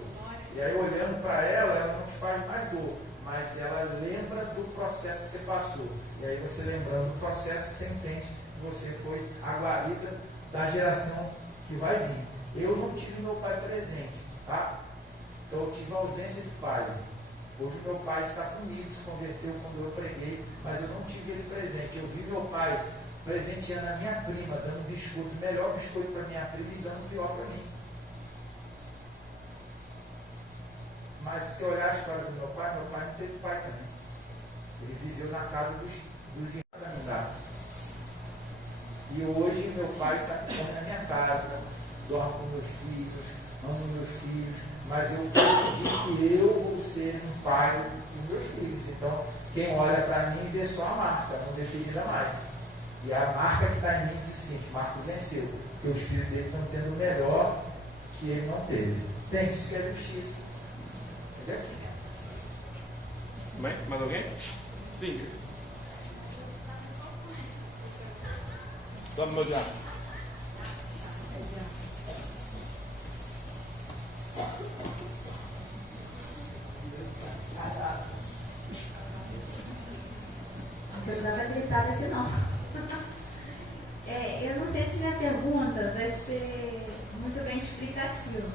E aí olhando para ela não te faz mais dor. Mas ela lembra do processo que você passou. E aí você lembrando do processo, você entende que você foi a guarida da geração que vai vir. Eu não tive meu pai presente, tá? Então eu tive a ausência de pai. Hoje meu pai está comigo, se converteu quando eu preguei, mas eu não tive ele presente. Eu vi meu pai presenteando a minha prima, dando biscoito, melhor biscoito para minha prima e dando pior para mim. Mas se você olhar a história do meu pai não teve pai também. Ele viveu na casa dos irmãos da minha idade. E hoje meu pai está na minha casa, dorme com meus filhos, amo meus filhos, mas eu decidi que eu vou ser um pai dos meus filhos. Então, quem olha para mim vê só a marca, não vê ferida mais. E a marca que está em mim diz o seguinte: Marco venceu, porque os filhos dele estão tendo o melhor que ele não teve. Tem isso que é justiça. Entendeu? Bem, mais alguém? Sim. Toma meu diabo. Eu não vai gritar aqui não. Eu não sei se minha pergunta vai ser muito bem explicativa.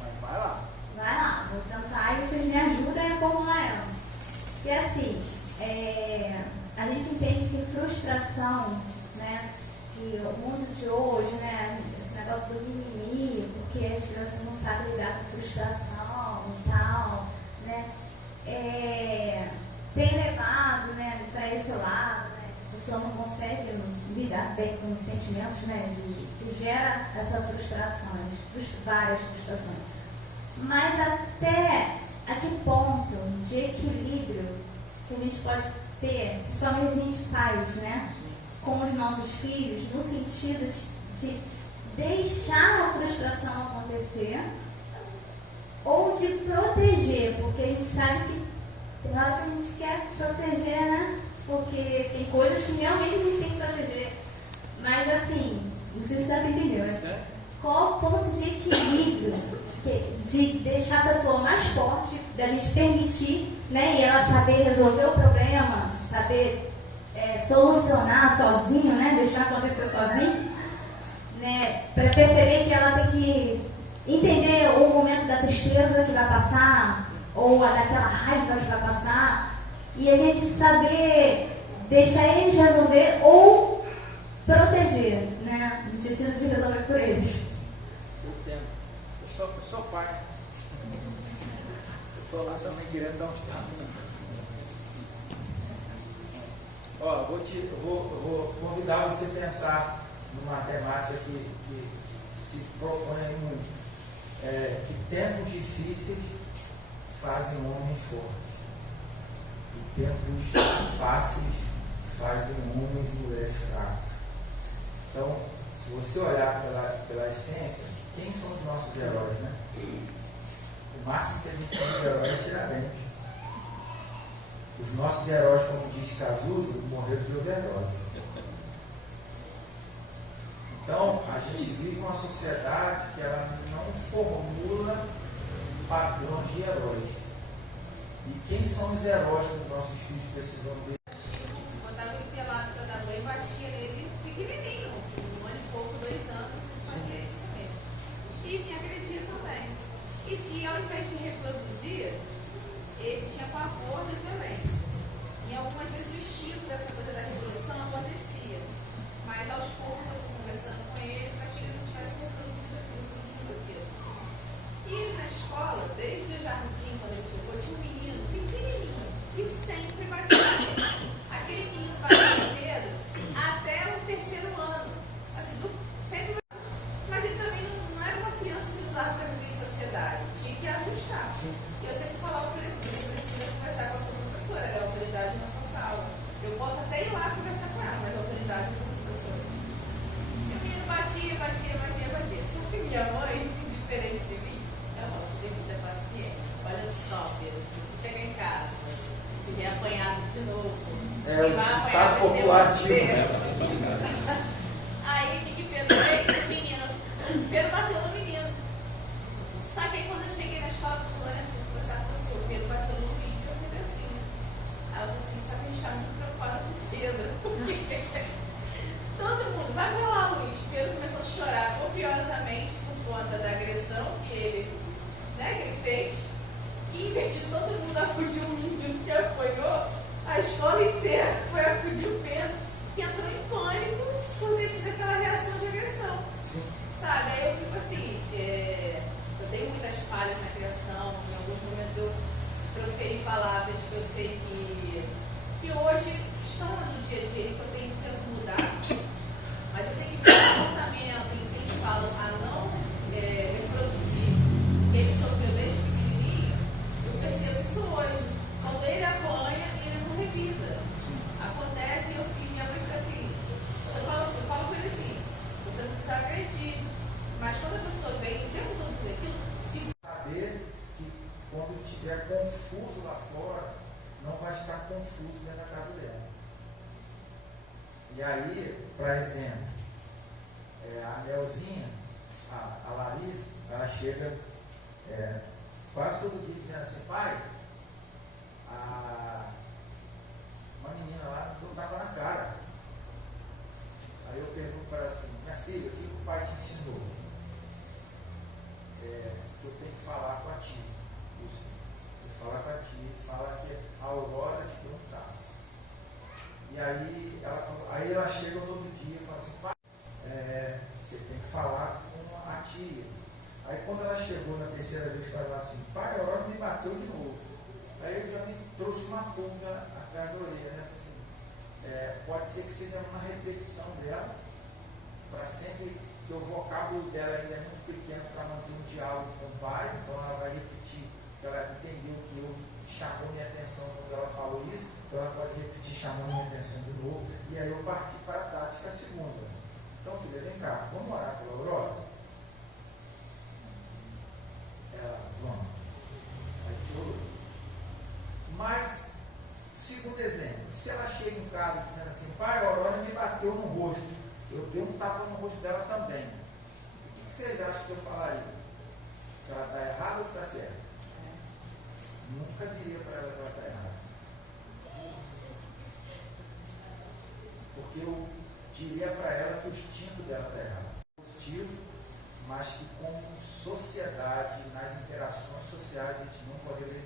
Mas vai lá. Vai lá, vou tentar e vocês me ajudem a formular ela. Porque assim, a gente entende que frustração, né, que o mundo de hoje, né, esse negócio do mimimi, porque as crianças não sabem lidar com frustração e tal, né, tem levado, né, para esse lado, né, a pessoa não consegue lidar bem com os sentimentos, né, que gera essa frustração, várias frustrações. Mas até a que ponto de equilíbrio que a gente pode ter, principalmente a gente pais, né, com os nossos filhos, no sentido de deixar a frustração acontecer, ou de proteger, porque a gente sabe que tem hora que a gente quer proteger, né? Porque tem coisas que realmente a gente tem que proteger. Mas assim, não sei se dá para entender, mas qual o ponto de equilíbrio de deixar a pessoa mais forte, da gente permitir, né, e ela saber resolver o problema, saber solucionar sozinho, né, deixar acontecer sozinho, né, para perceber que ela tem que entender o momento da tristeza que vai passar, ou daquela raiva que vai passar, e a gente saber deixar eles resolver ou proteger, né, no sentido de resolver por eles. Eu entendo. Eu sou pai. Eu estou lá também querendo dar uns tapas. Ó, vou convidar você a pensar numa temática que se propõe muito. Que tempos difíceis fazem homens fortes. E tempos fáceis fazem homens e mulheres fracos. Então, se você olhar pela essência, quem são os nossos heróis, né? O máximo que a gente tem de herói é Tiradentes. Os nossos heróis, como diz Cazuza, morreram de overdose. Então, a gente vive uma sociedade que ela não formula padrões de heróis. E quem são os heróis que os nossos filhos precisam ver? Botava ele pelado para dar banho e batia nele pequenininho, 1 ano e pouco, 2 anos, fazia isso com ele. E me agredia também. E ao invés de reproduzir, ele tinha pavor da violência. E algumas vezes o instinto dessa coisa da reprodução acontecia. Mas aos poucos eu fui conversando com ele para que ele não tivesse reproduzido aquilo. E na escola, desde o jardim, quando ele chegou, tinha um menino pequenininho que sempre batia nele. Aquele menino batia primeiro até o 3º ano. Assim, sempre. Mas ele também não era uma criança que dava para viver em sociedade. Tinha que ajustar. E eu sempre falava para ele assim: você precisa conversar com a sua professora, ela é a autoridade na sua sala. Eu posso até ir lá conversar com ela, mas a autoridade é a sua professora. E o menino batia. Só que minha mãe, diferente de mim, ela falou: você tem muita paciência. Olha só, Pedro, se você chegar em casa, tiver apanhado de novo, quem vai apanhar vai ser você. Aí o que Pedro fez? O menino. Pedro bateu no menino. Só que aí quando eu cheguei na escola, a professora preciso conversar com você. O Pedro bateu no menino e eu falei assim. Ela falou assim: só que a gente está muito preocupada com o Pedro. Todo mundo, vai pra lá, Luiz. Pedro começou a chorar copiosamente por conta da agressão que ele fez. E em vez de todo mundo acudir o menino que apanhou, a escola inteira foi acudir o Pedro, que entrou em pânico por ter tido aquela reação de agressão. Sabe? Aí eu fico assim, eu tenho muitas falhas na criação, em alguns momentos eu proferi palavras que eu sei que hoje estão no dia a dia, que eu tenho tentado mudar, mas eu sei que pelo comportamento em que eles falam a não reproduzir o que ele sofreu desde pequenininho, eu percebo isso hoje. Quando ele apanha, ele não revida. Acontece, minha mãe fica assim, eu falo com ele assim: você não precisa agredir, mas quando a pessoa vem o tempo todo dizer aquilo, se Saber que quando estiver confuso lá fora, não vai estar confuso dentro da casa dela. E aí, por exemplo, a Nelzinha, a Larissa, ela chega quase todo dia dizendo assim: pai, uma menina lá não estava na cara. Aí eu pergunto para ela assim: minha filha, o que o pai te ensinou? Que eu tenho que falar com a tia. Isso. Você fala com a tia, fala que a Aurora te perguntava. E aí ela chega no outro dia e fala assim: pai, você tem que falar com a tia. Aí quando ela chegou na 3ª vez, falou assim: pai, a Aurora me bateu de novo. Aí ele já me trouxe uma pulga atrás da orelha, né? Falei assim, pode ser que seja uma repetição dela, para sempre, que o vocábulo dela ainda é muito pequeno para manter um diálogo com o pai, então ela vai repetir, que ela entendeu que chamou minha atenção quando ela falou isso, então ela pode repetir chamando minha atenção de novo, e aí eu parti para a tática segunda. Então, filha, vem cá, vamos orar pela Aurora? Ela, vamos. nunca diria para ela que ela está errada. Porque eu diria para ela que o instinto dela está errado. Positivo, mas que como sociedade, nas interações sociais, a gente não pode agredir.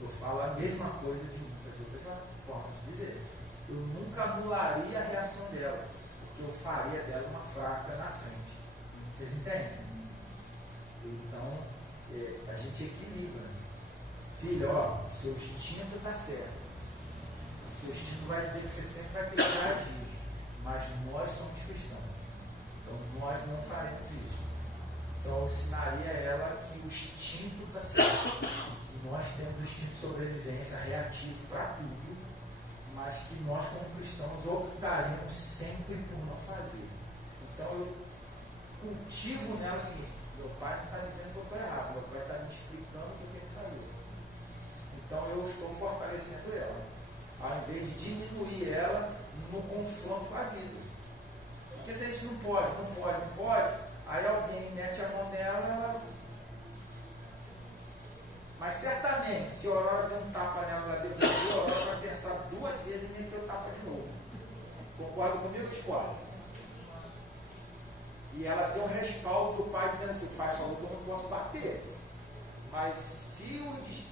Eu falo a mesma coisa de outra forma de dizer. Eu nunca anularia a reação dela, porque eu faria dela uma fraca na frente. Vocês entendem? Então, a gente equilibra. Filho, ó, seu instinto está certo. O seu instinto vai dizer que você sempre vai ter que agir. Mas nós somos cristãos. Então, nós não faremos isso. Então, eu ensinaria a ela que o instinto está certo. Que nós temos o instinto de sobrevivência reativo para tudo, mas que nós, como cristãos, optaríamos sempre por não fazer. Então, eu cultivo nela o seguinte: meu pai não está dizendo que eu estou errado, meu pai está me explicando o que eu tenho que fazer. Então, eu estou fortalecendo ela, ao invés de diminuir ela no confronto com a vida. Porque se a gente não pode, aí alguém mete a mão nela, ela... Mas certamente, se a Aurora der um tapa nela, ela devolver, a Aurora vai pensar 2 vezes e meter o tapa de novo. Concorda comigo? Discorda. E ela tem um respaldo do pai dizendo assim: o pai falou que eu não posso bater. Mas se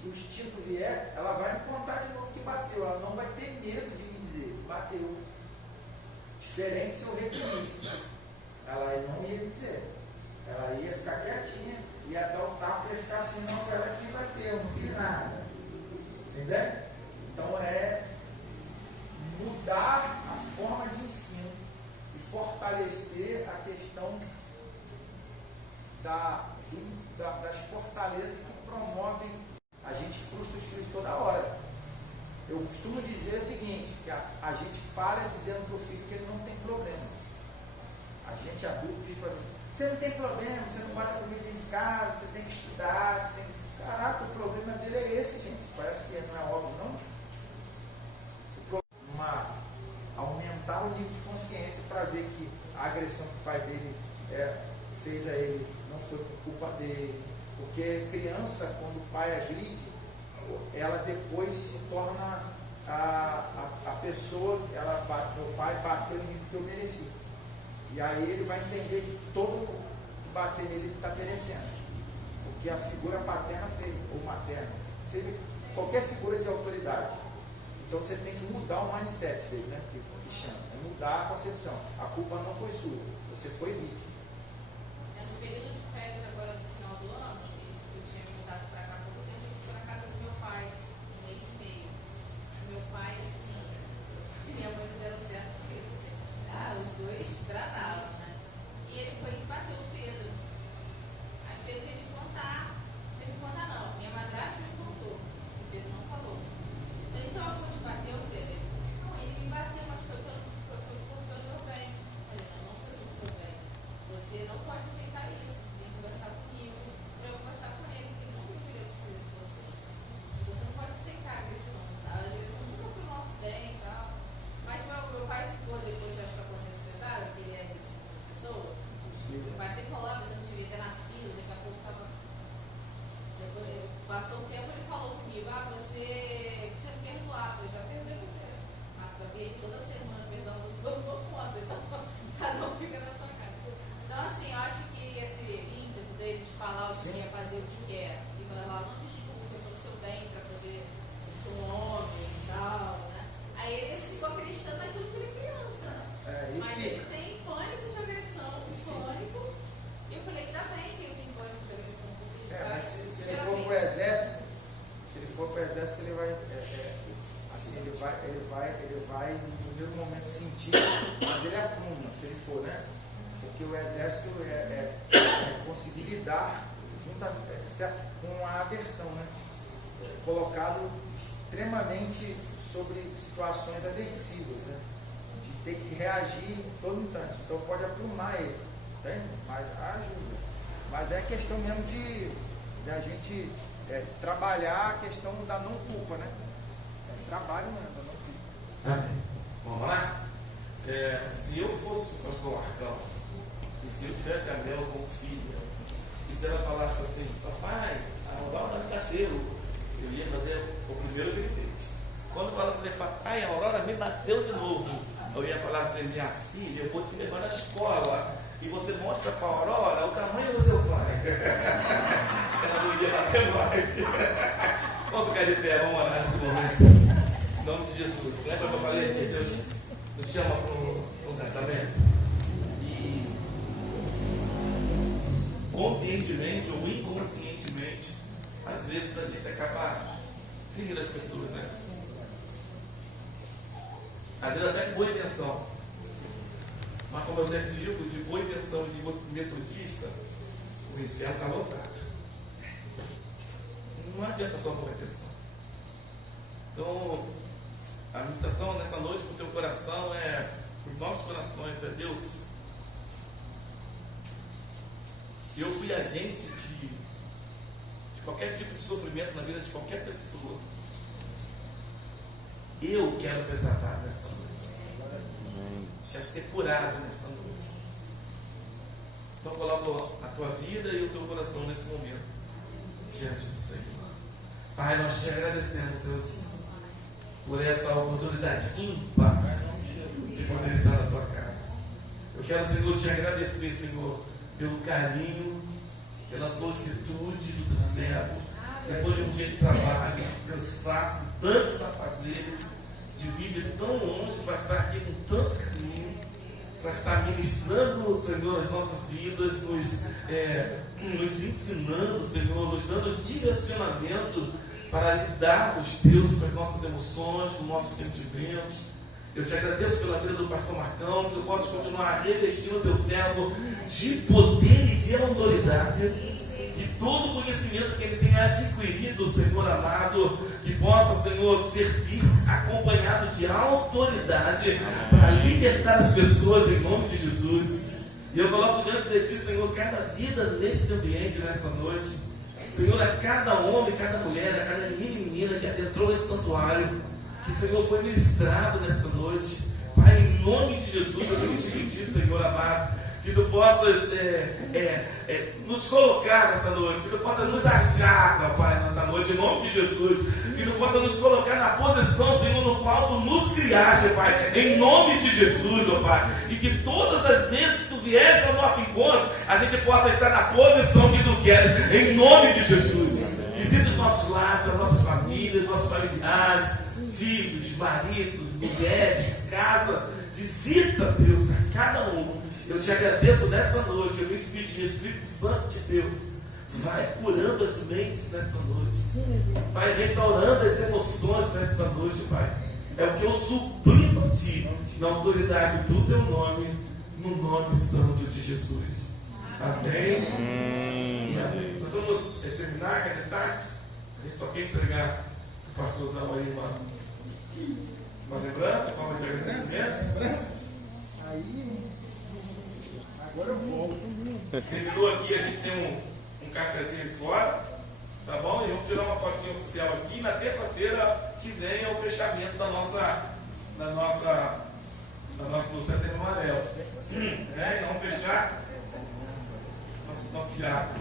o instinto vier, ela vai me contar de novo que bateu. Ela não vai ter medo de me dizer que bateu. Diferente se eu reprimisse. Ela não ia dizer. Ela ia ficar quietinha, ia dar o tapa e ia ficar assim: não, foi ela que me bateu, eu não fiz nada. Entendeu? Então é mudar a forma de ensino e fortalecer a questão das fortalezas que promovem. A gente frustra os filhos toda hora. Eu costumo dizer o seguinte: que a gente falha dizendo para o filho que ele não tem problema. A gente adulto diz para ele: você não tem problema, você não bota comida dentro de casa, você tem que estudar, você tem que... Caraca, o problema dele é esse, gente. Parece que não é óbvio, não? O problema é aumentar o nível de consciência para ver que a agressão que o pai dele fez a ele não foi por culpa dele. Porque criança, quando o pai agride, ela depois se torna a pessoa, meu pai bateu em mim porque eu mereci. E aí ele vai entender que todo que bater nele ele está merecendo. Porque a figura paterna fez, ou materna, seja qualquer figura de autoridade. Então você tem que mudar o mindset dele, né? Que chama. É mudar a concepção. A culpa não foi sua, você foi vítima. No período de férias agora no final do ano, eu tinha mudado para cá, pouco tempo, eu fui para a casa do meu pai, 1 mês e meio. Meu pai, assim, e minha mãe não deram certo por isso. Os dois bradavam, né? E ele foi e bateu no Pedro. Aí Pedro teve que contar não, minha madrasta me contou, o Pedro não falou. Então, seu avô te bateu, Pedro? Não, ele me bateu, mas foi pelo meu bem. Eu falei: não foi pelo seu bem. Você não pode aceitar isso, você tem que conversar comigo, para eu conversar com ele, porque ele não tem direito de fazer isso com você. Você não pode aceitar a agressão, tá? A agressão nunca foi o nosso bem e tal. Mas meu pai ficou depois de achar a consciência pesada, que ele é esse tipo de pessoa. Meu pai sempre falava: você não devia ter nascido, daqui a pouco estava. Depois, passou um tempo, ele falou comigo: você precisa me perdoar. Eu já perdoei você. Eu venho toda semana perdoando você, eu não dou conta. Então, cada um fica na sua casa. Então, assim, eu acho que esse ímpeto dele de falar o que quer, fazer o que quer, e falar: não, desculpa, foi pelo seu bem, para poder ser um homem e tal, né? Aí ele ficou acreditando naquilo que ele é criança, né? Mas ele tem pânico de agressão, pânico. E eu falei: tá bem que ele tem pânico de agressão. Mas se ele for para o exército, ele vai, assim, ele vai no primeiro momento sentir, mas ele apruma, se ele for, né? Porque o exército é conseguir lidar com a aversão, né? Colocado extremamente sobre situações aversivas, né? De ter que reagir todo instante. Então pode aprumar ele, né? Mas ajuda. Mas é questão mesmo de a gente trabalhar a questão da não culpa, né? Trabalho mesmo, da não culpa. Amém. Vamos lá? Se eu fosse o pastor Arcão, e se eu tivesse a Mel como filha, e se ela falasse assim, papai, a Aurora me bateu, eu ia fazer o primeiro que ele fez. Quando fala para papai, a Aurora me bateu de novo, eu ia falar assim, minha filha, eu vou te levar na escola e você mostra para a Aurora o tamanho do seu pai. Ela não ia bater mais. Vamos ficar de pé, vamos orar nesse momento. Em nome de Jesus. Lembra que eu falei que Deus nos chama para um tratamento? E conscientemente ou inconscientemente, às vezes a gente acaba ferindo as pessoas, né? Às vezes até com boa intenção. Mas como eu sempre digo, de boa intenção de metodista, o inferno está lotado. Não adianta só boa intenção. Então, a ministração nessa noite para o teu coração é, os nossos corações, é Deus. Se eu fui agente de qualquer tipo de sofrimento na vida de qualquer pessoa, eu quero ser tratado nessa noite. Quero ser curado nessa noite. Então coloca a tua vida e o teu coração nesse momento diante do Senhor. Pai, nós te agradecemos, Deus, por essa oportunidade ímpar de poder estar na tua casa. Eu quero, Senhor, te agradecer, Senhor, pelo carinho, pela solicitude do teu servo, depois de um dia de trabalho, cansado, de tantos afazeres, de vir tão longe para estar aqui com tanto carinho, para estar ministrando, Senhor, as nossas vidas, nos ensinando, Senhor, nos dando direcionamento para lidarmos, Deus, com as nossas emoções, com os nossos sentimentos. Eu te agradeço pela vida do pastor Marcão, que eu posso continuar revestindo o teu servo de poder e de autoridade. Que todo o conhecimento que ele tenha adquirido, Senhor amado, que possa, Senhor, servir acompanhado de autoridade para libertar as pessoas em nome de Jesus. E eu coloco diante de Ti, Senhor, cada vida neste ambiente, nessa noite. Senhor, a cada homem, cada mulher, a cada menina que adentrou esse santuário, que, Senhor, foi ministrado nessa noite. Pai, em nome de Jesus, eu venho te pedir, Senhor amado, que tu possas nos colocar nessa noite, que tu possas nos achar, meu Pai, nessa noite, em nome de Jesus, que tu possas nos colocar na posição, Senhor, no qual tu nos criaste, Pai, em nome de Jesus, meu Pai, e que todas as vezes que tu vieres ao nosso encontro, a gente possa estar na posição que tu queres, em nome de Jesus. Visita os nossos lares, as nossas famílias, nossos familiares, filhos, maridos, mulheres, casa, visita, Deus, a cada um. Eu te agradeço nessa noite, eu vim te pedir, Espírito Santo de Deus, vai curando as mentes nessa noite, vai restaurando as emoções nesta noite, Pai. É o que eu suplico a Ti, na autoridade do Teu nome, no nome santo de Jesus. Amém? E amém. Nós vamos terminar, que é tarde. A gente só quer entregar o pastorzão aí uma lembrança, uma forma de agradecimento. Lembrança? Aí... Agora eu volto. Terminou aqui, a gente tem um cafezinho ali fora, tá bom? E vamos tirar uma fotinha oficial aqui. Na terça-feira que vem é o fechamento da nosso setembro amarelo. E vamos fechar nosso diálogo.